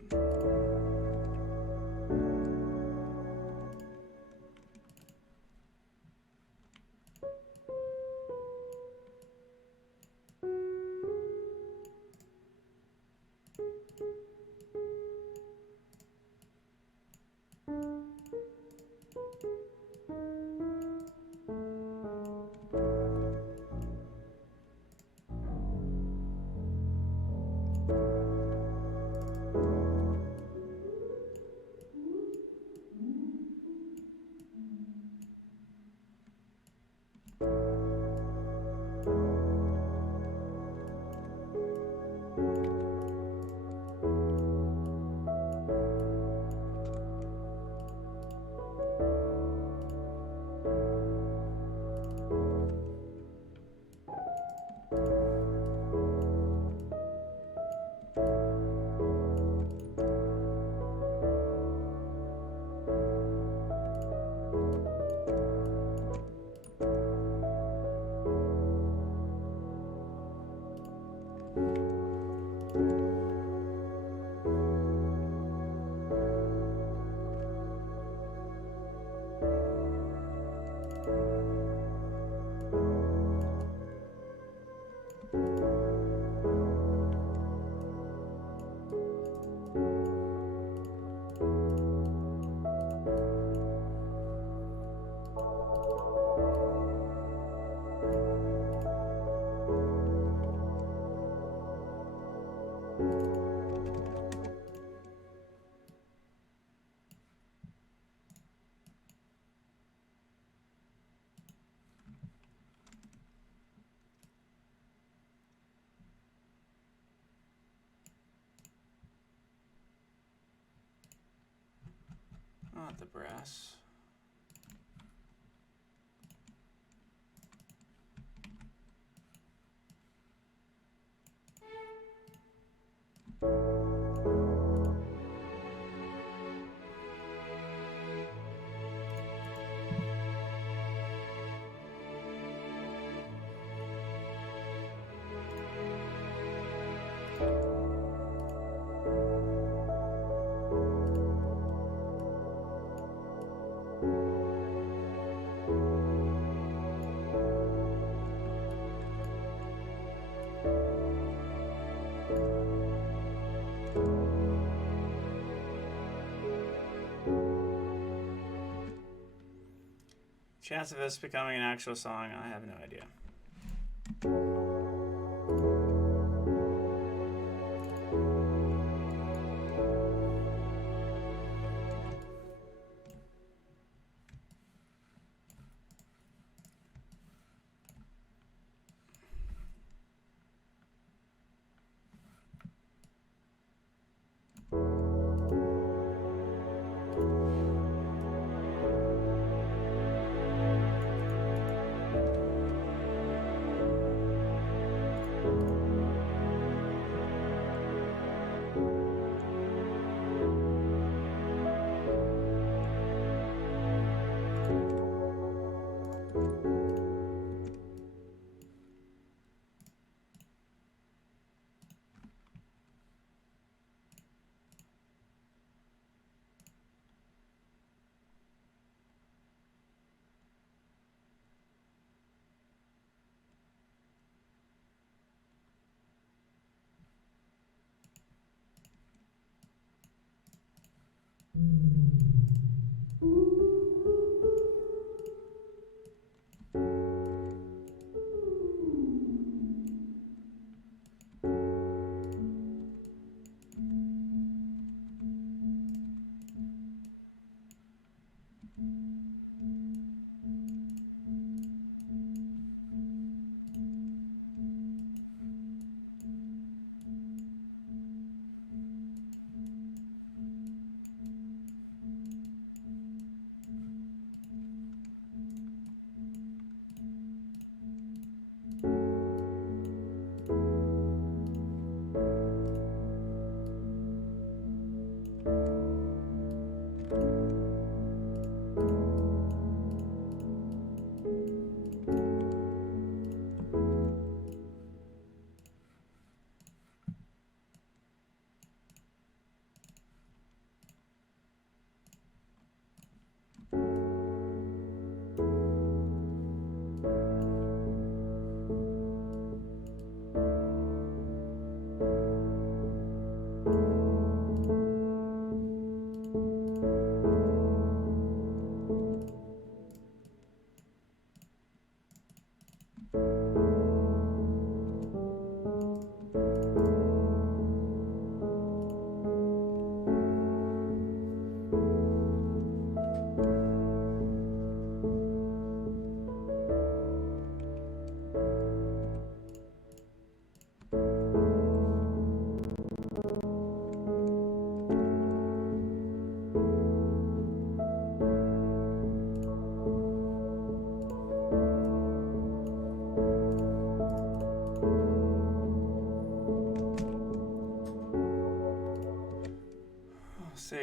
Not the brass. Chance of this becoming an actual song, I have no idea.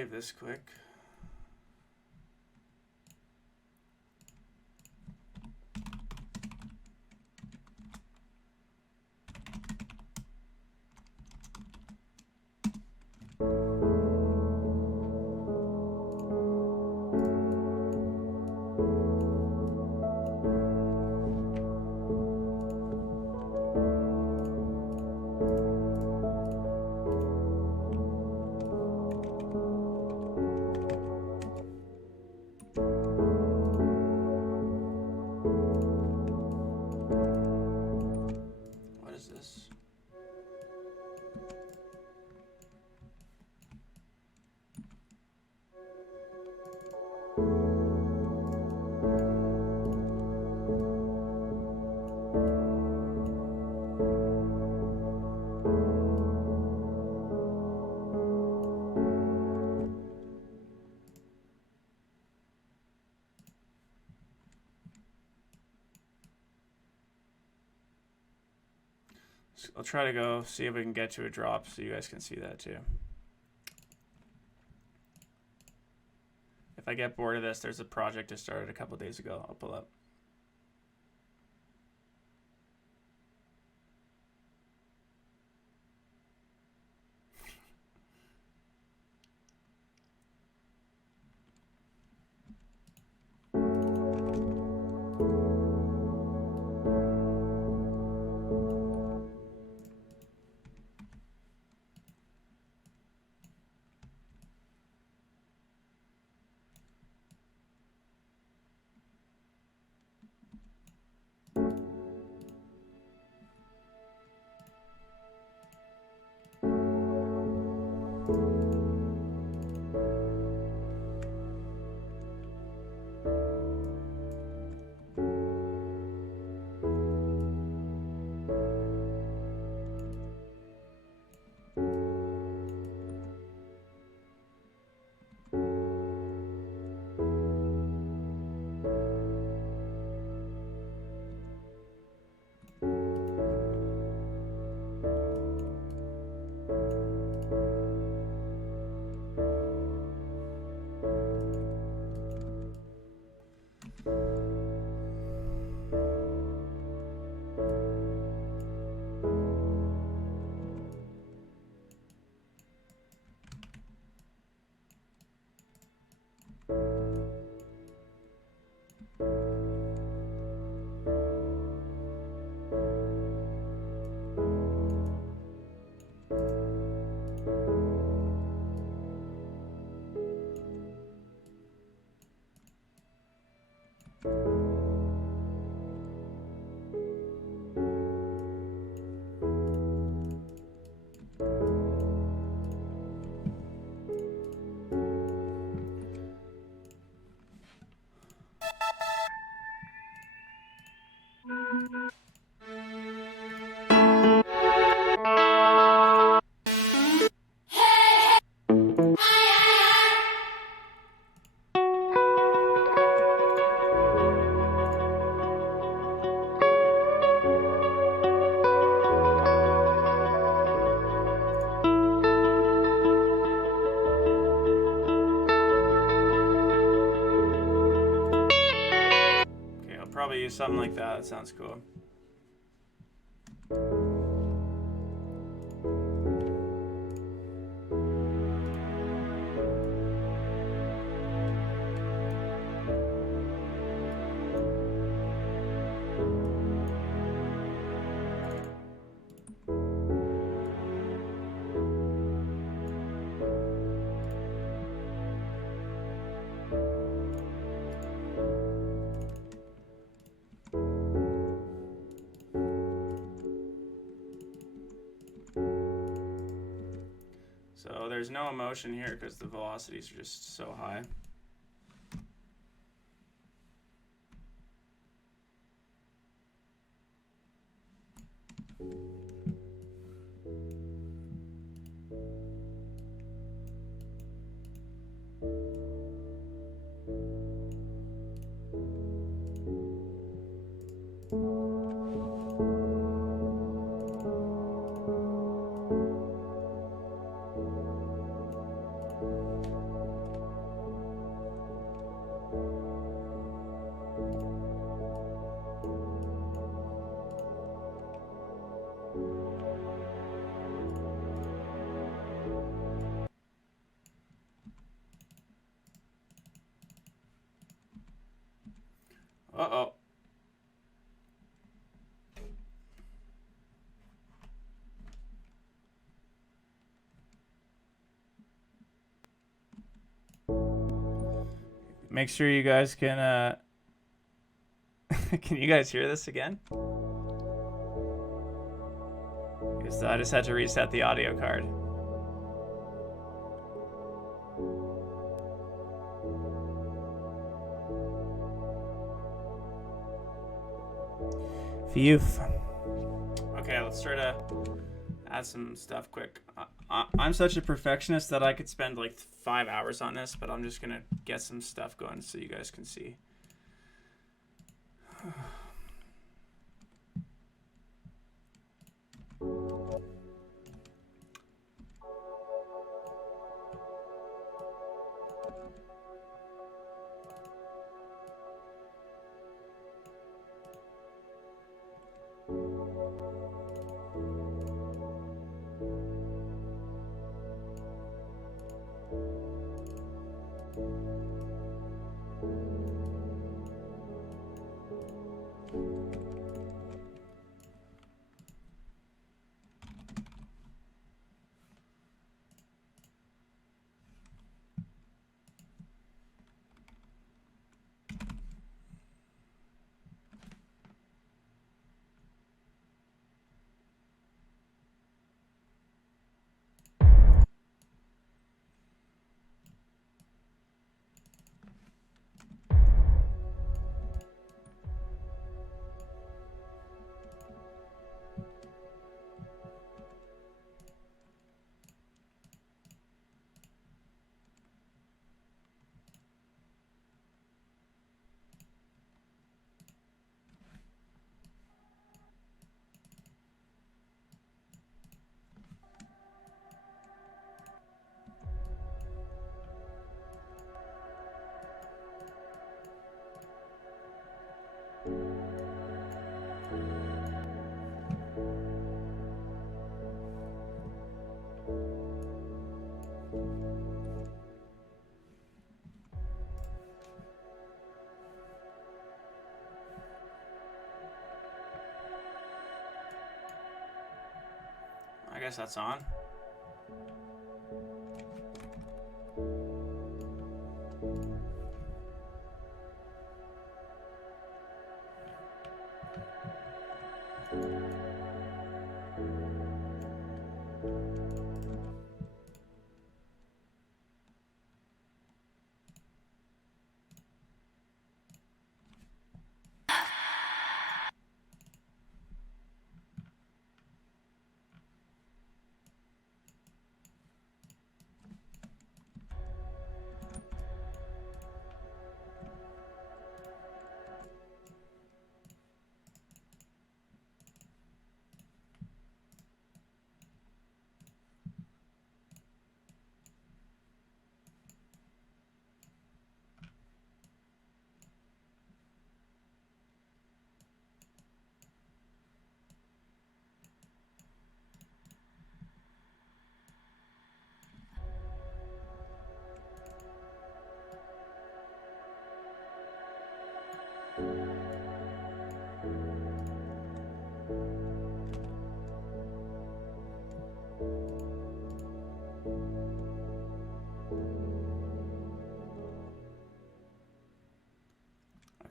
save this quick. I'll try to go see if we can get to a drop so you guys can see that too. If I get bored of this, there's a project I started a couple days ago. I'll pull up. Probably use something like that. That sounds cool. So there's no emotion here because the velocities are just so high. Uh-oh. Make sure you guys can can you guys hear this again? Because I just had to reset the audio card. Phew. Okay, let's try to add some stuff quick. I'm such a perfectionist that I could spend like 5 hours on this, but I'm just gonna get some stuff going so you guys can see. I guess that's on.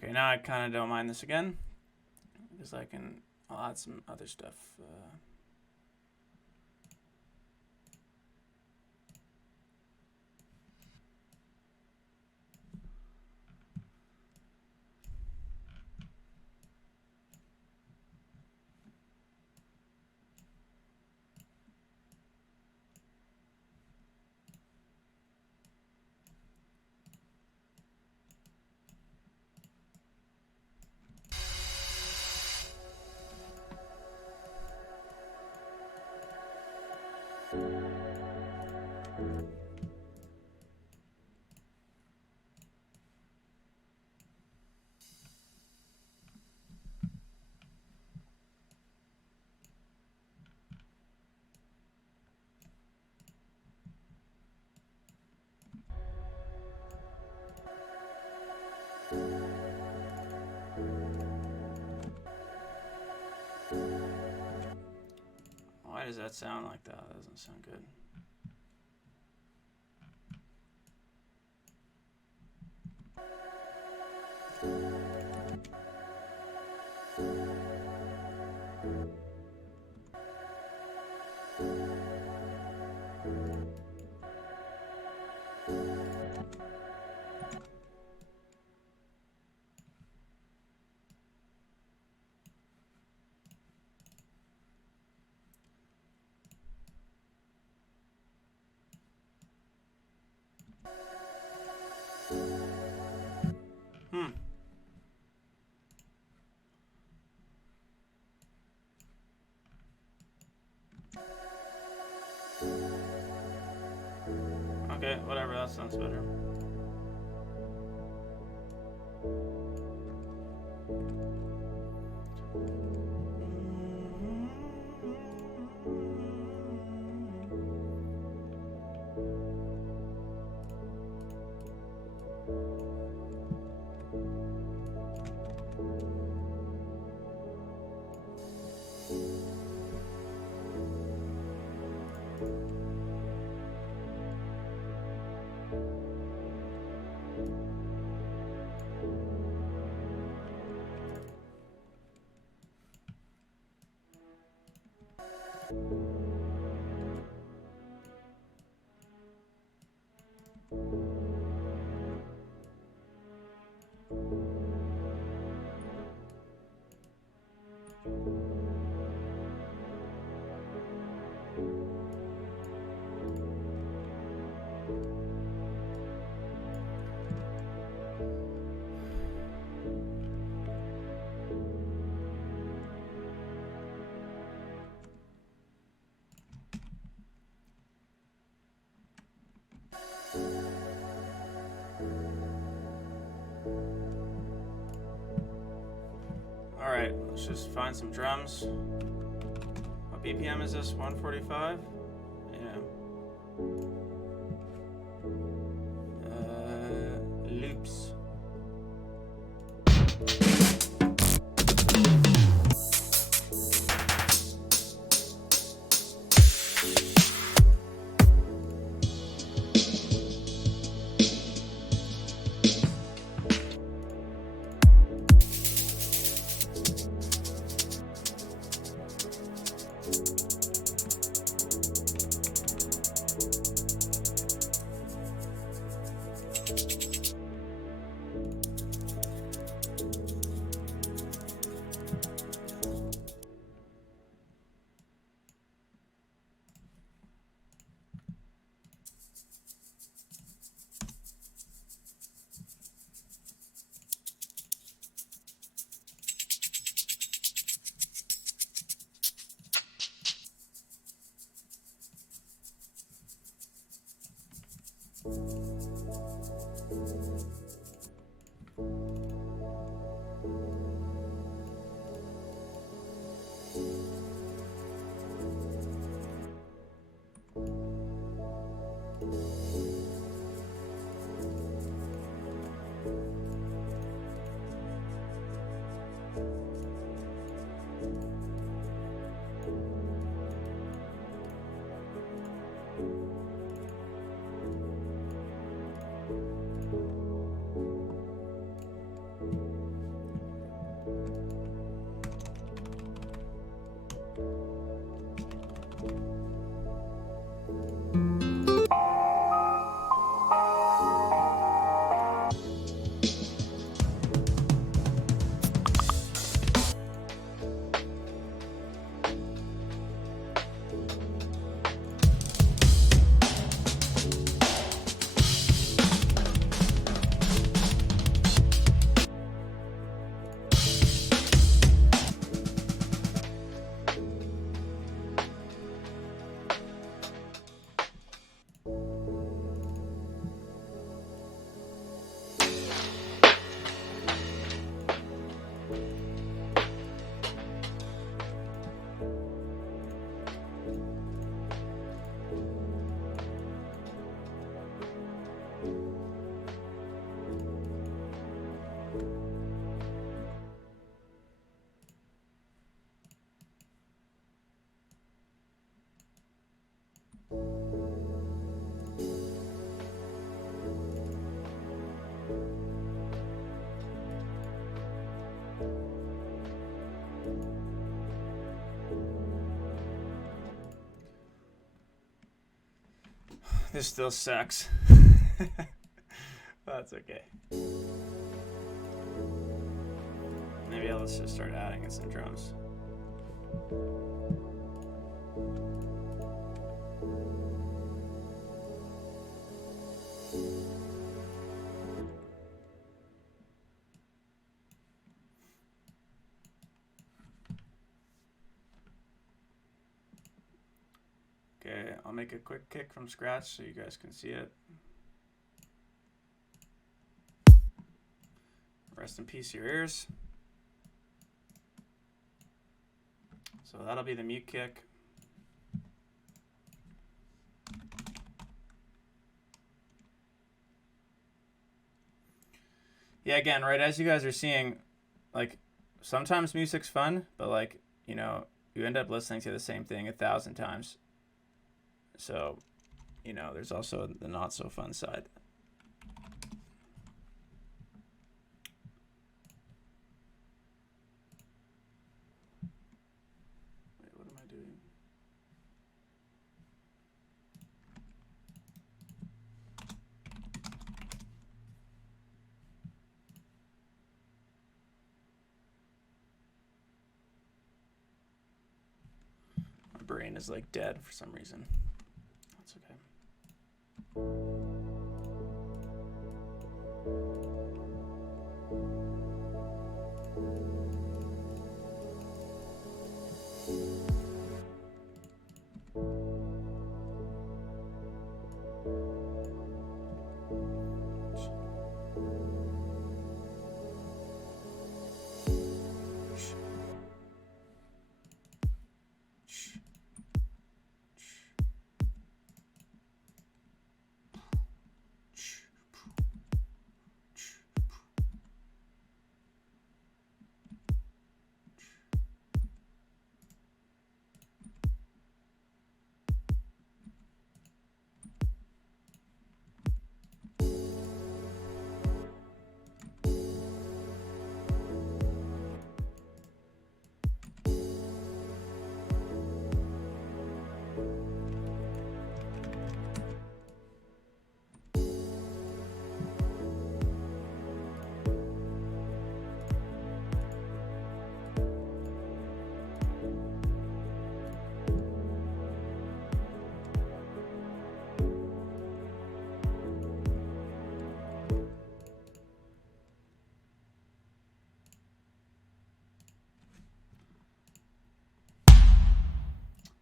Okay, now I kind of don't mind this again because I'll add some other stuff. that sound like that? That doesn't sound good. Okay, whatever, that sounds better. Alright, let's just find some drums. What BPM is this? 145? Yeah. Loops. This still sucks. That's okay. Maybe let's just start adding in some drums. Okay, I'll make a quick kick from scratch so you guys can see it. Rest in peace, your ears. So that'll be the mute kick. Yeah, again, right, as you guys are seeing, like, sometimes music's fun, but, like, you know, you end up listening to the same thing 1,000 times. So, you know, there's also the not so fun side. Wait, what am I doing? My brain is like dead for some reason. That's okay.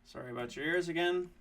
Sorry about your ears again.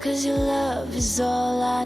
love, 'cause your love is all I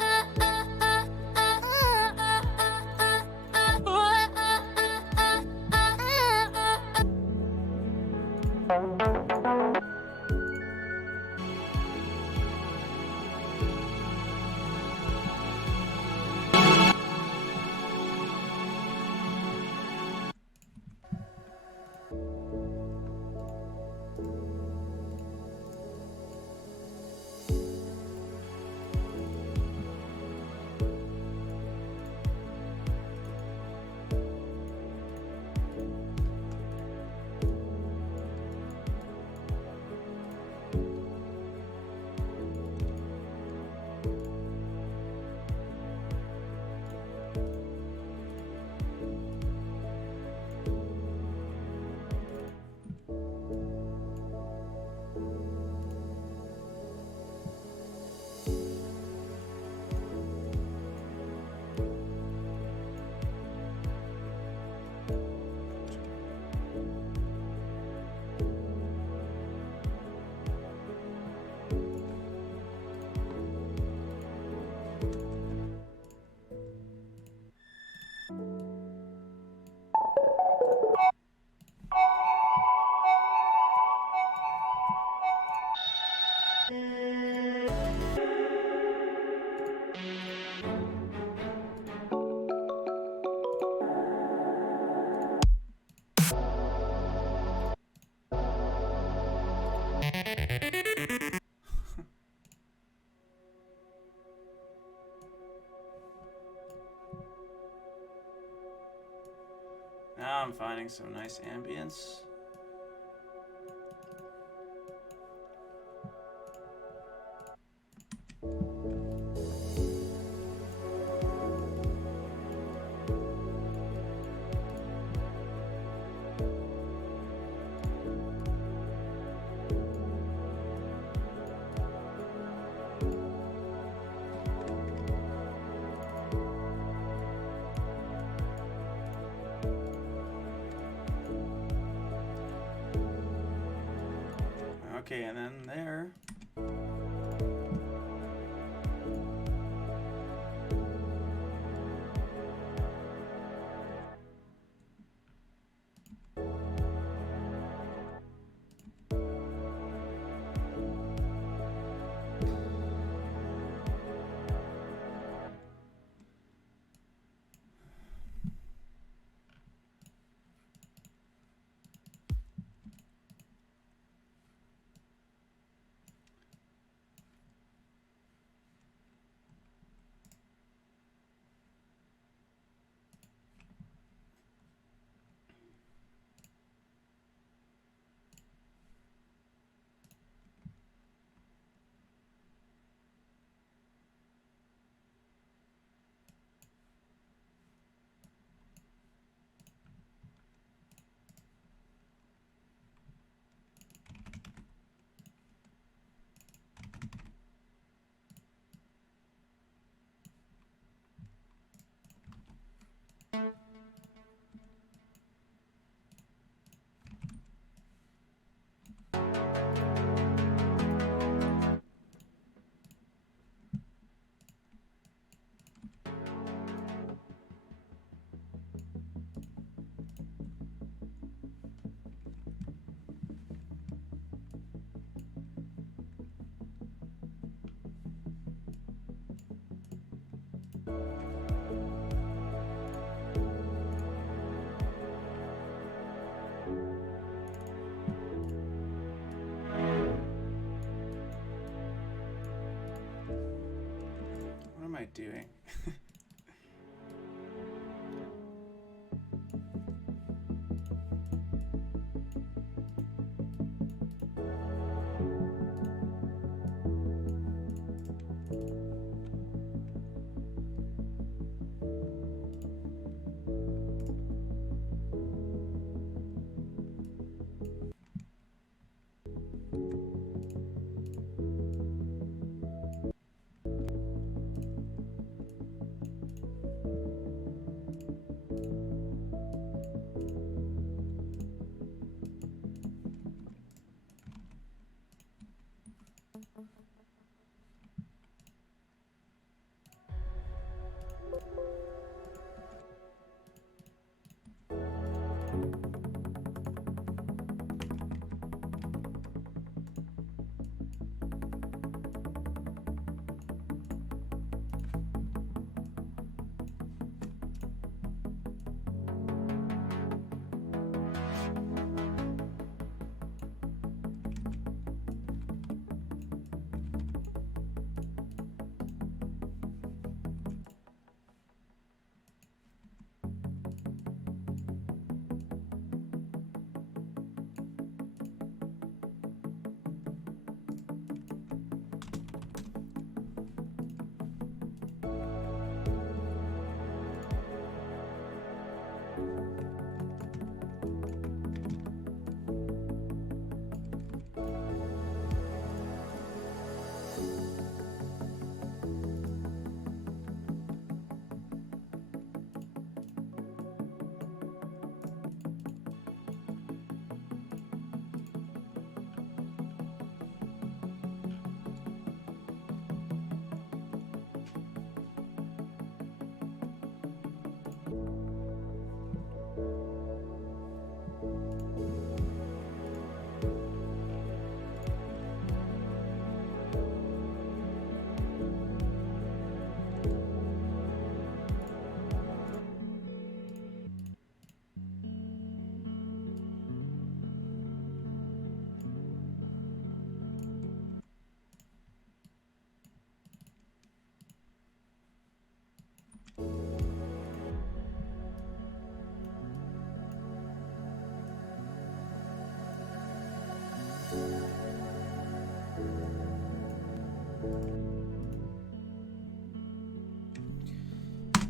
Now I'm finding some nice ambience. Okay, and then there. What am I doing?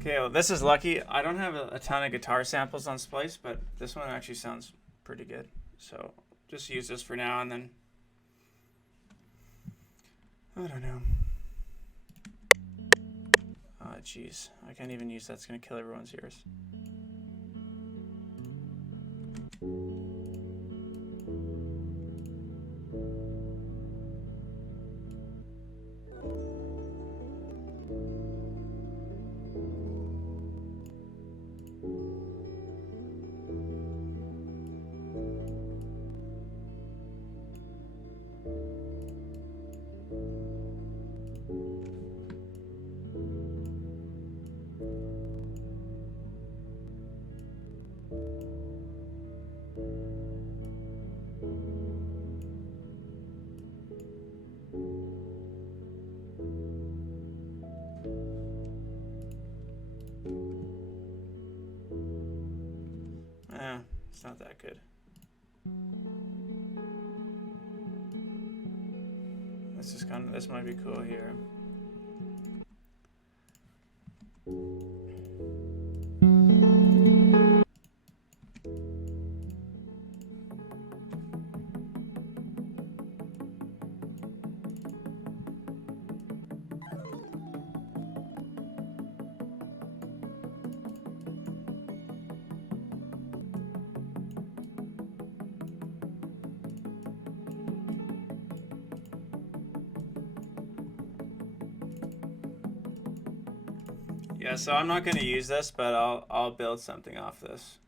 Okay, well, this is lucky. I don't have a ton of guitar samples on Splice, but this one actually sounds pretty good. So just use this for now, and then I don't know. Oh, jeez. I can't even use that. It's going to kill everyone's ears. It's not that good. This might be cool here. Yeah, so I'm not going to use this, but I'll build something off this.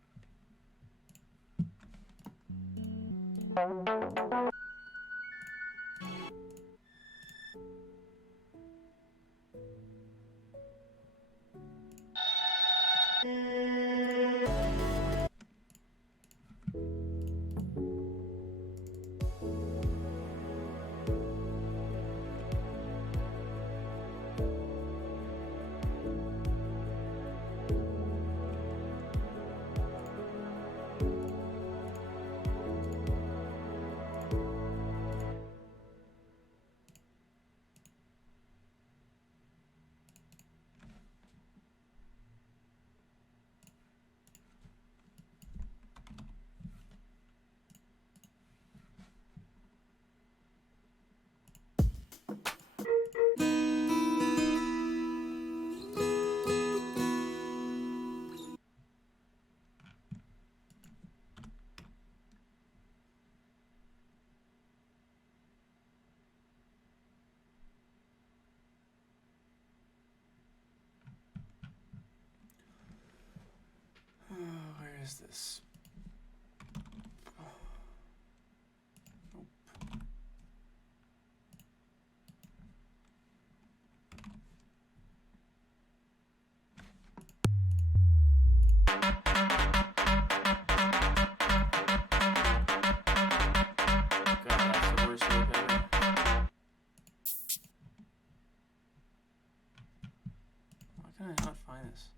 Where is this? Why can I not find this?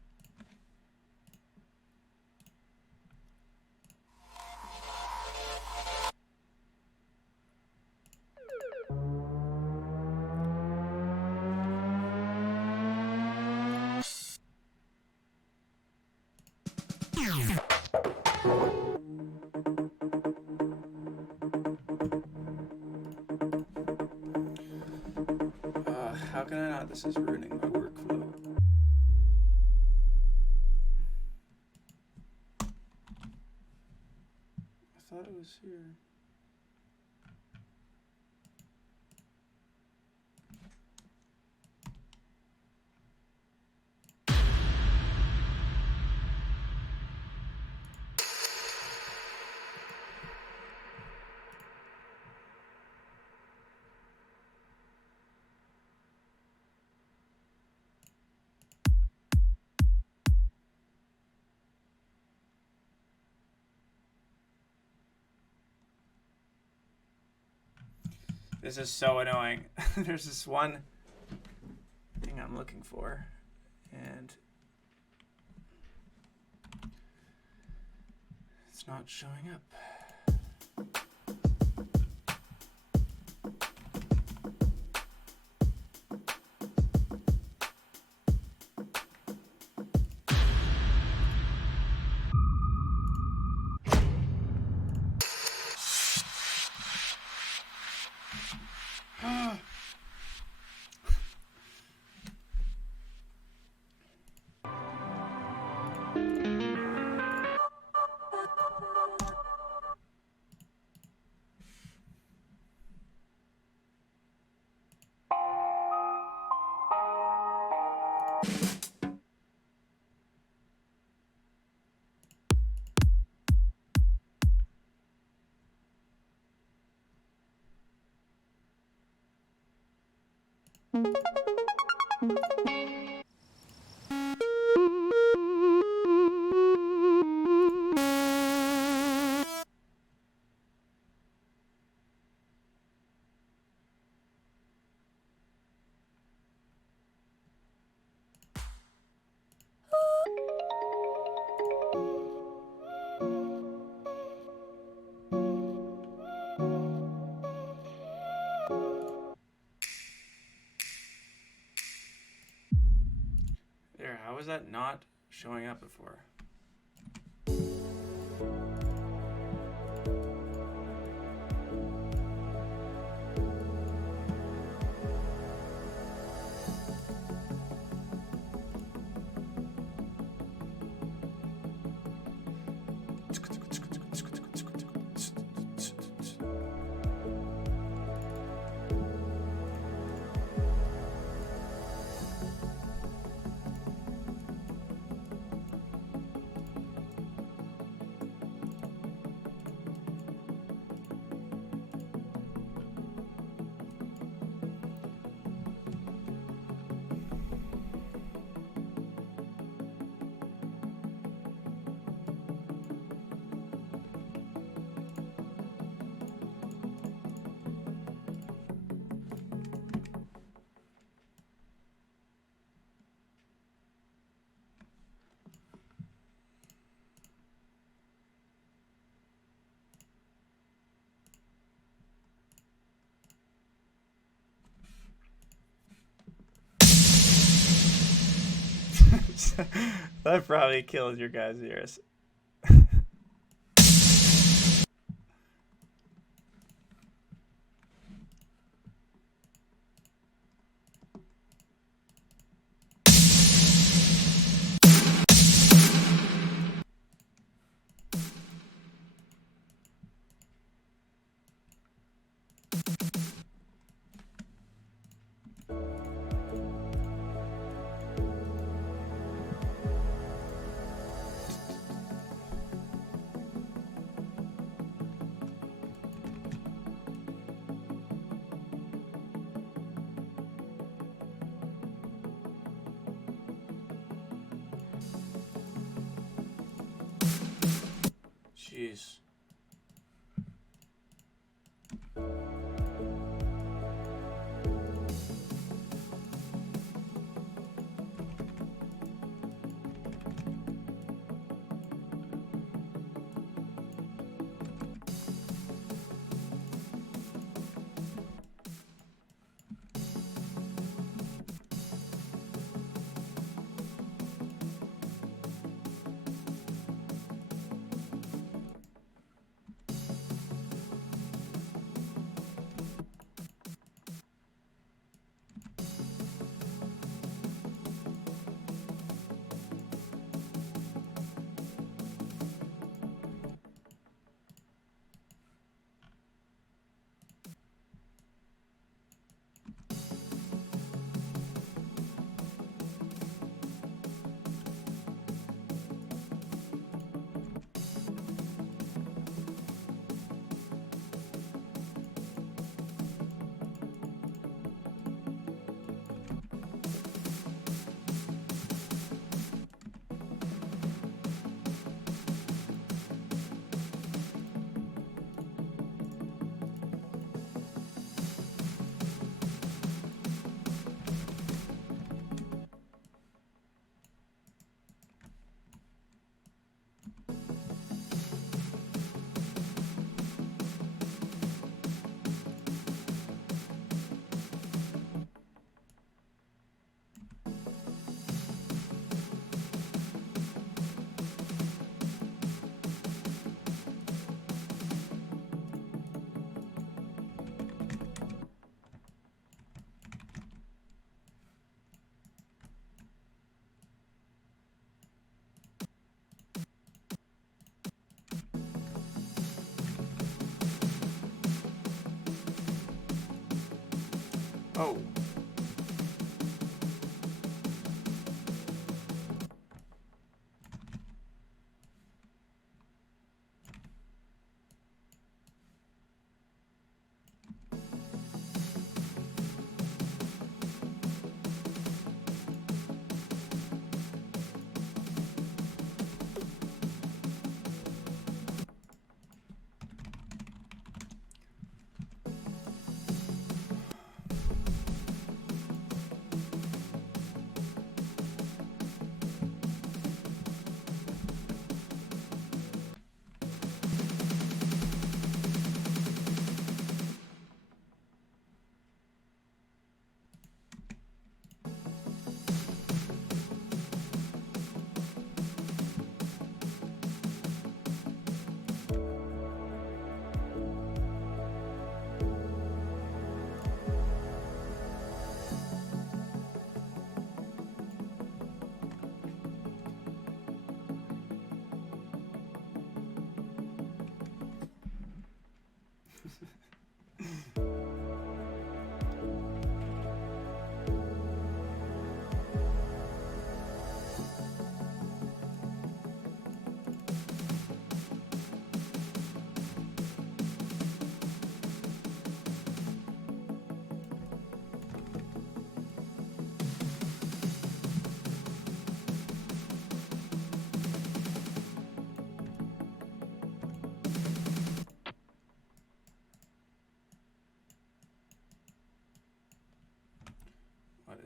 How can I not? This is ruining my workflow. I thought it was here. This is so annoying. There's this one thing I'm looking for, and it's not showing up. There, how was that not showing up before? That probably killed your guys' ears. Jeez. Oh.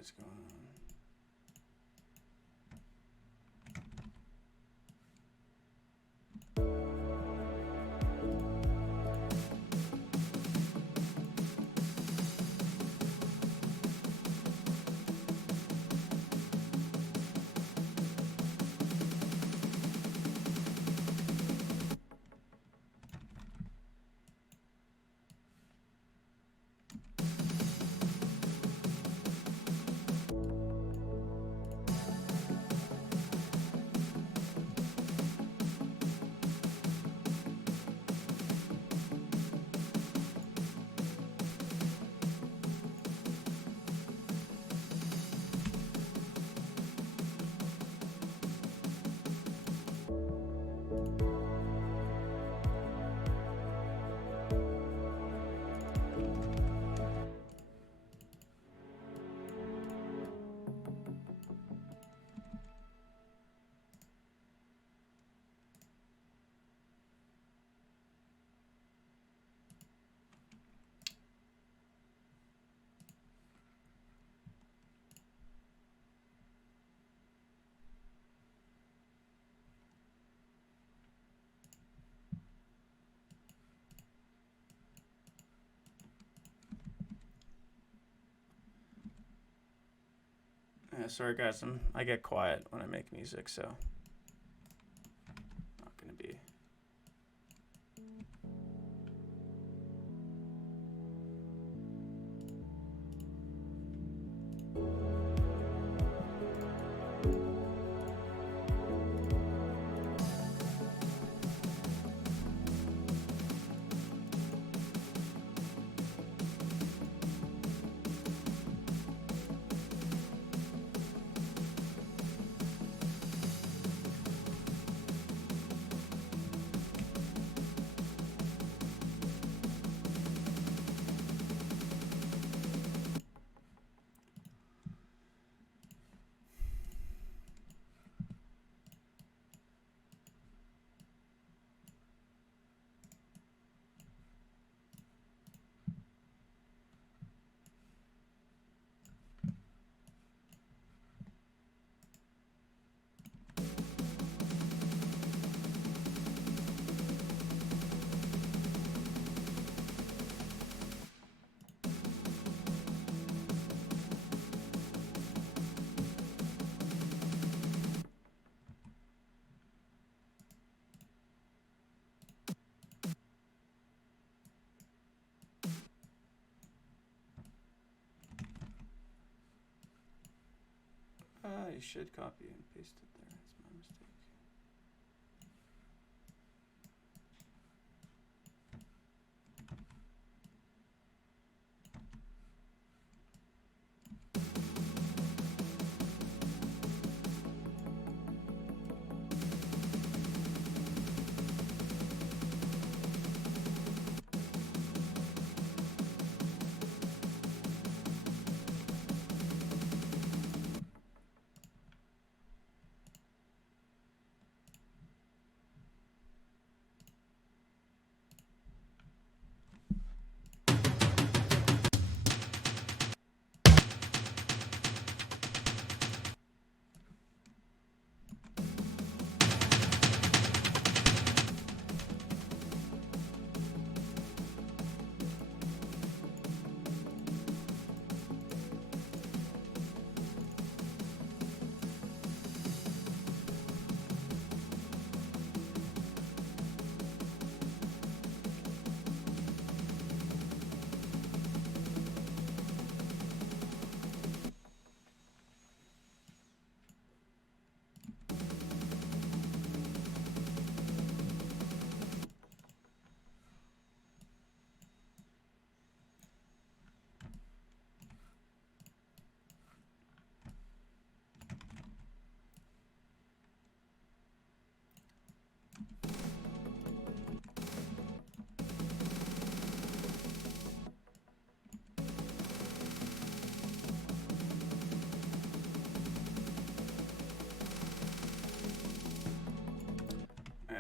is going on? Yeah, sorry guys, I get quiet when I make music, so not gonna be. You should copy and paste it there. That's my mistake.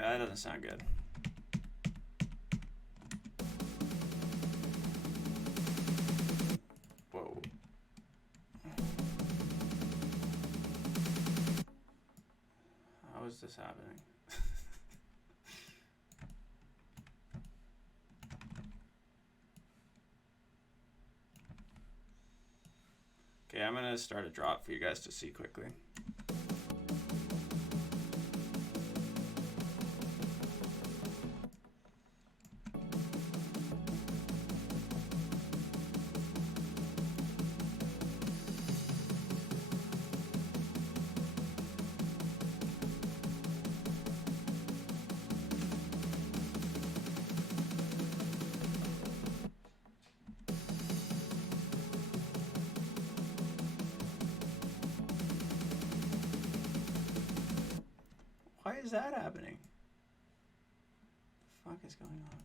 That doesn't sound good. Whoa. going to start a drop for you guys to see quickly. Why is that happening? What the fuck is going on?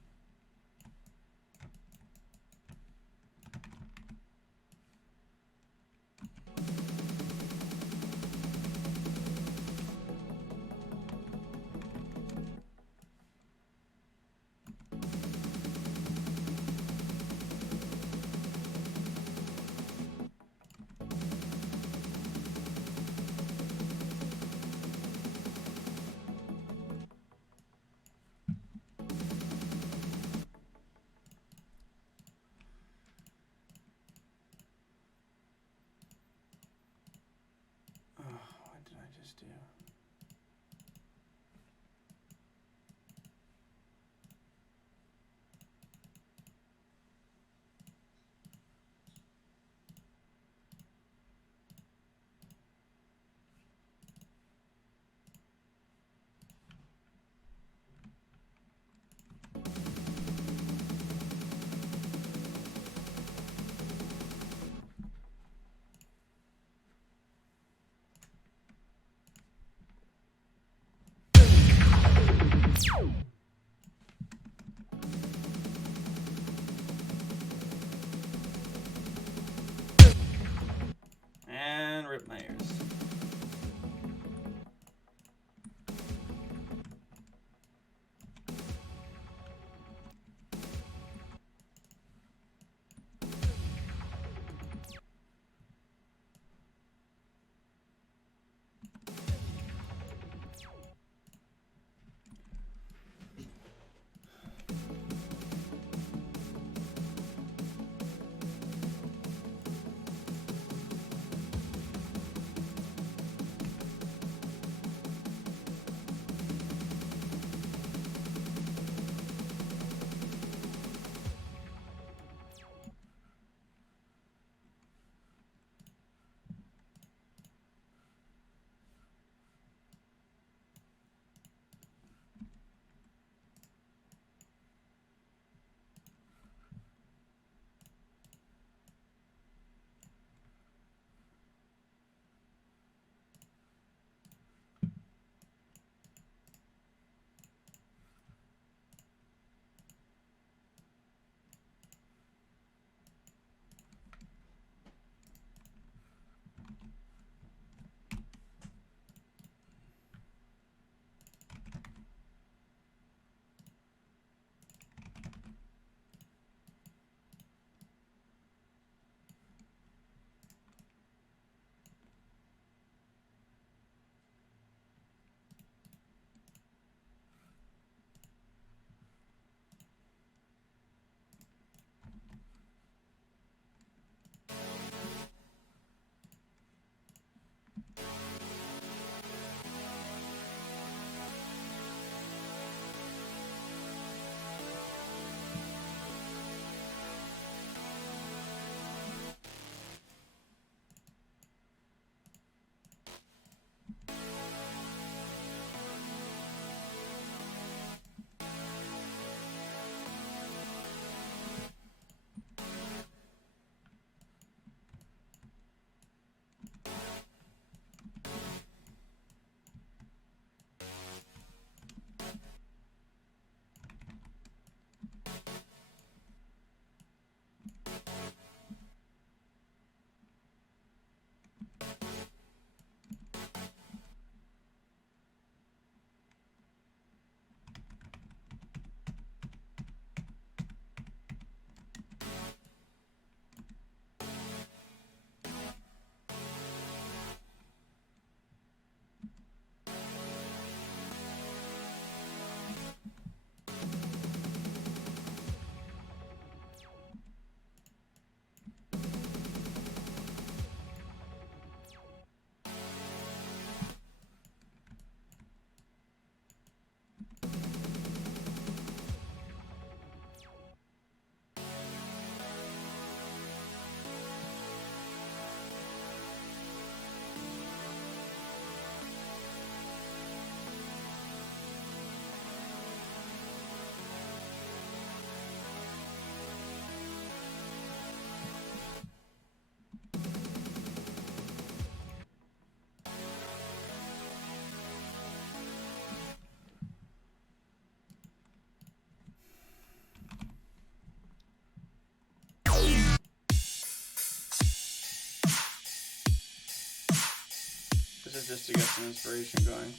just to get some inspiration going.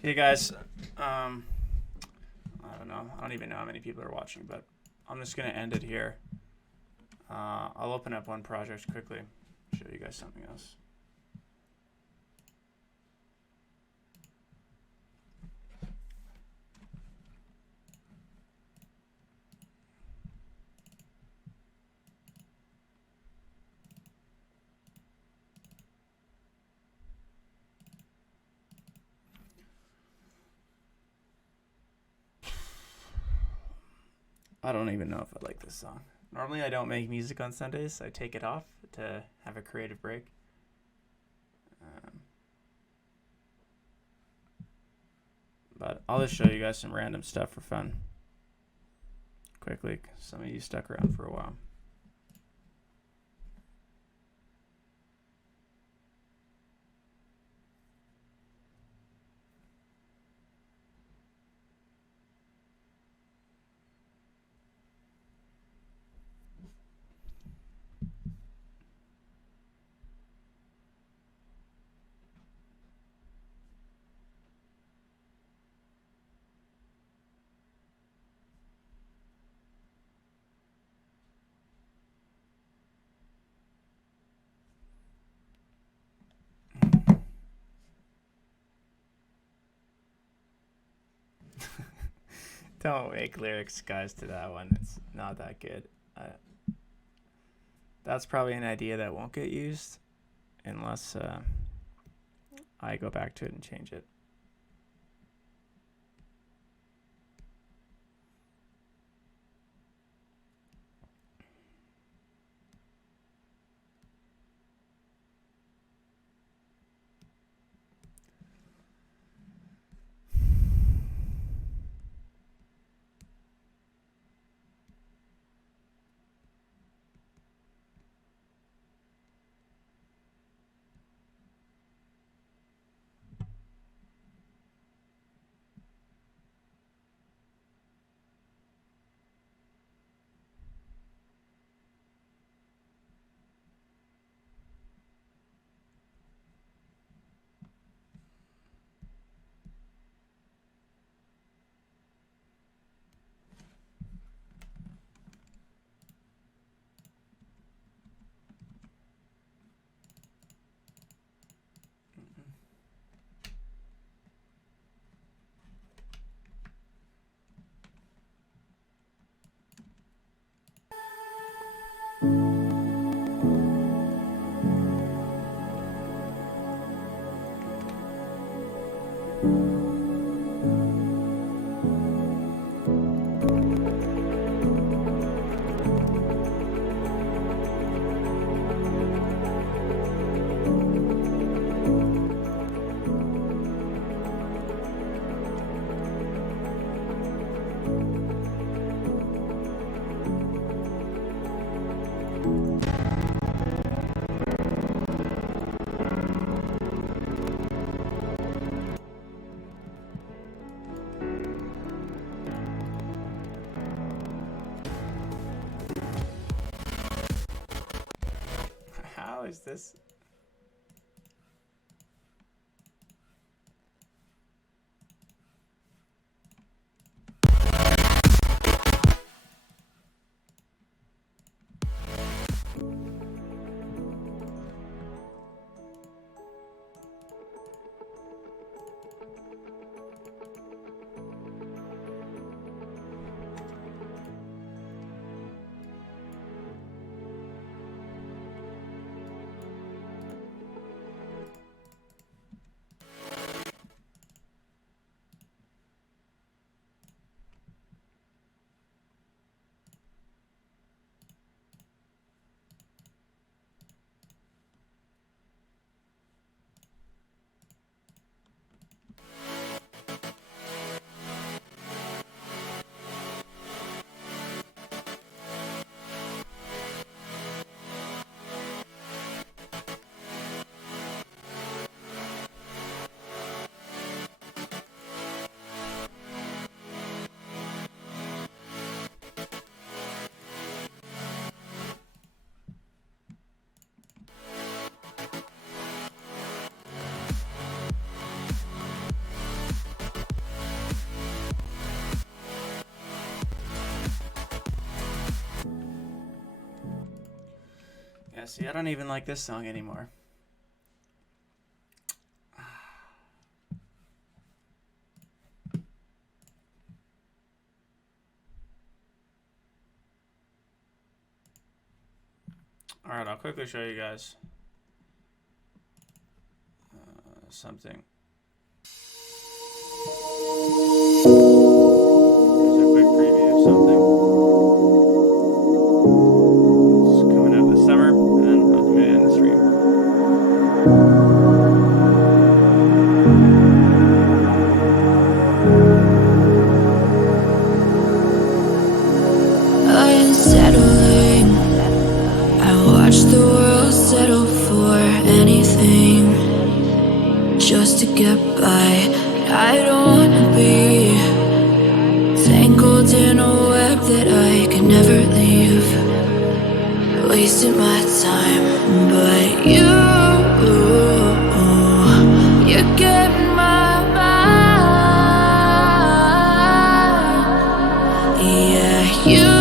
Okay, guys, I don't know. I don't even know how many people are watching, but I'm just going to end it here. I'll open up one project quickly, show you guys something else. I don't even know if I like this song. Normally I don't make music on Sundays. I take it off to have a creative break. But I'll just show you guys some random stuff for fun. Quickly, some of you stuck around for a while. Don't make lyrics, guys, to that one. It's not that good. That's probably an idea that won't get used unless I go back to it and change it. is this? Yeah, see, I don't even like this song anymore. Alright, I'll quickly show you guys something. Here's a quick preview of something. It's coming out this summer, and then I'll do it in the stream. I'm settling. I watch the world settle for anything just to get by. I don't wanna be tangled in a web that I could never leave, wasting my time. But you get my mind. Yeah, you.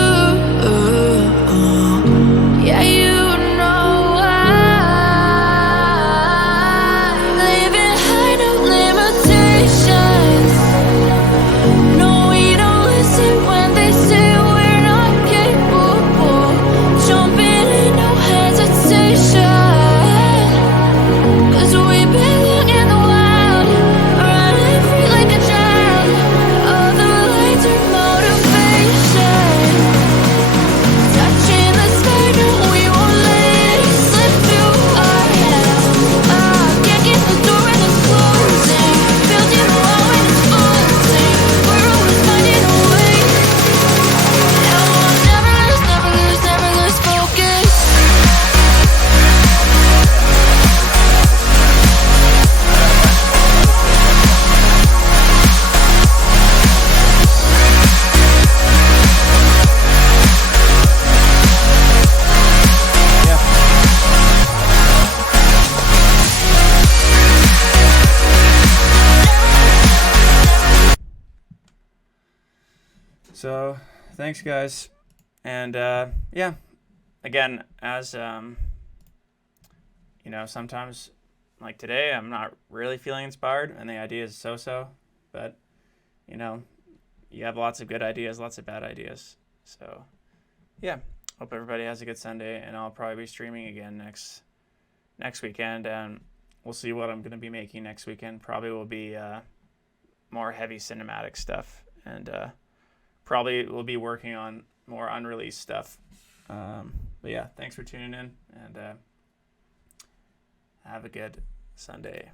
Yeah, you know why. Living high, no limitations. No, we don't listen when they say we're not capable. Jumping in, no hesitation. 'Cause we belong in the wild, running free like a child. All the lights are motivation. Touching the sky, no, we won't let it slip through our hands. Can't get the door and it's closing. Building a wall when it's closing. We're always finding a way. And we'll never lose, never lose, never lose focus. So, thanks guys. And yeah, again, as you know, sometimes like today I'm not really feeling inspired and the idea is so-so, but you know, you have lots of good ideas, lots of bad ideas. So yeah, hope everybody has a good Sunday, and I'll probably be streaming again next weekend, and we'll see what I'm going to be making next weekend. Probably will be more heavy cinematic stuff, and probably we'll be working on more unreleased stuff. But yeah, thanks for tuning in, and have a good Sunday.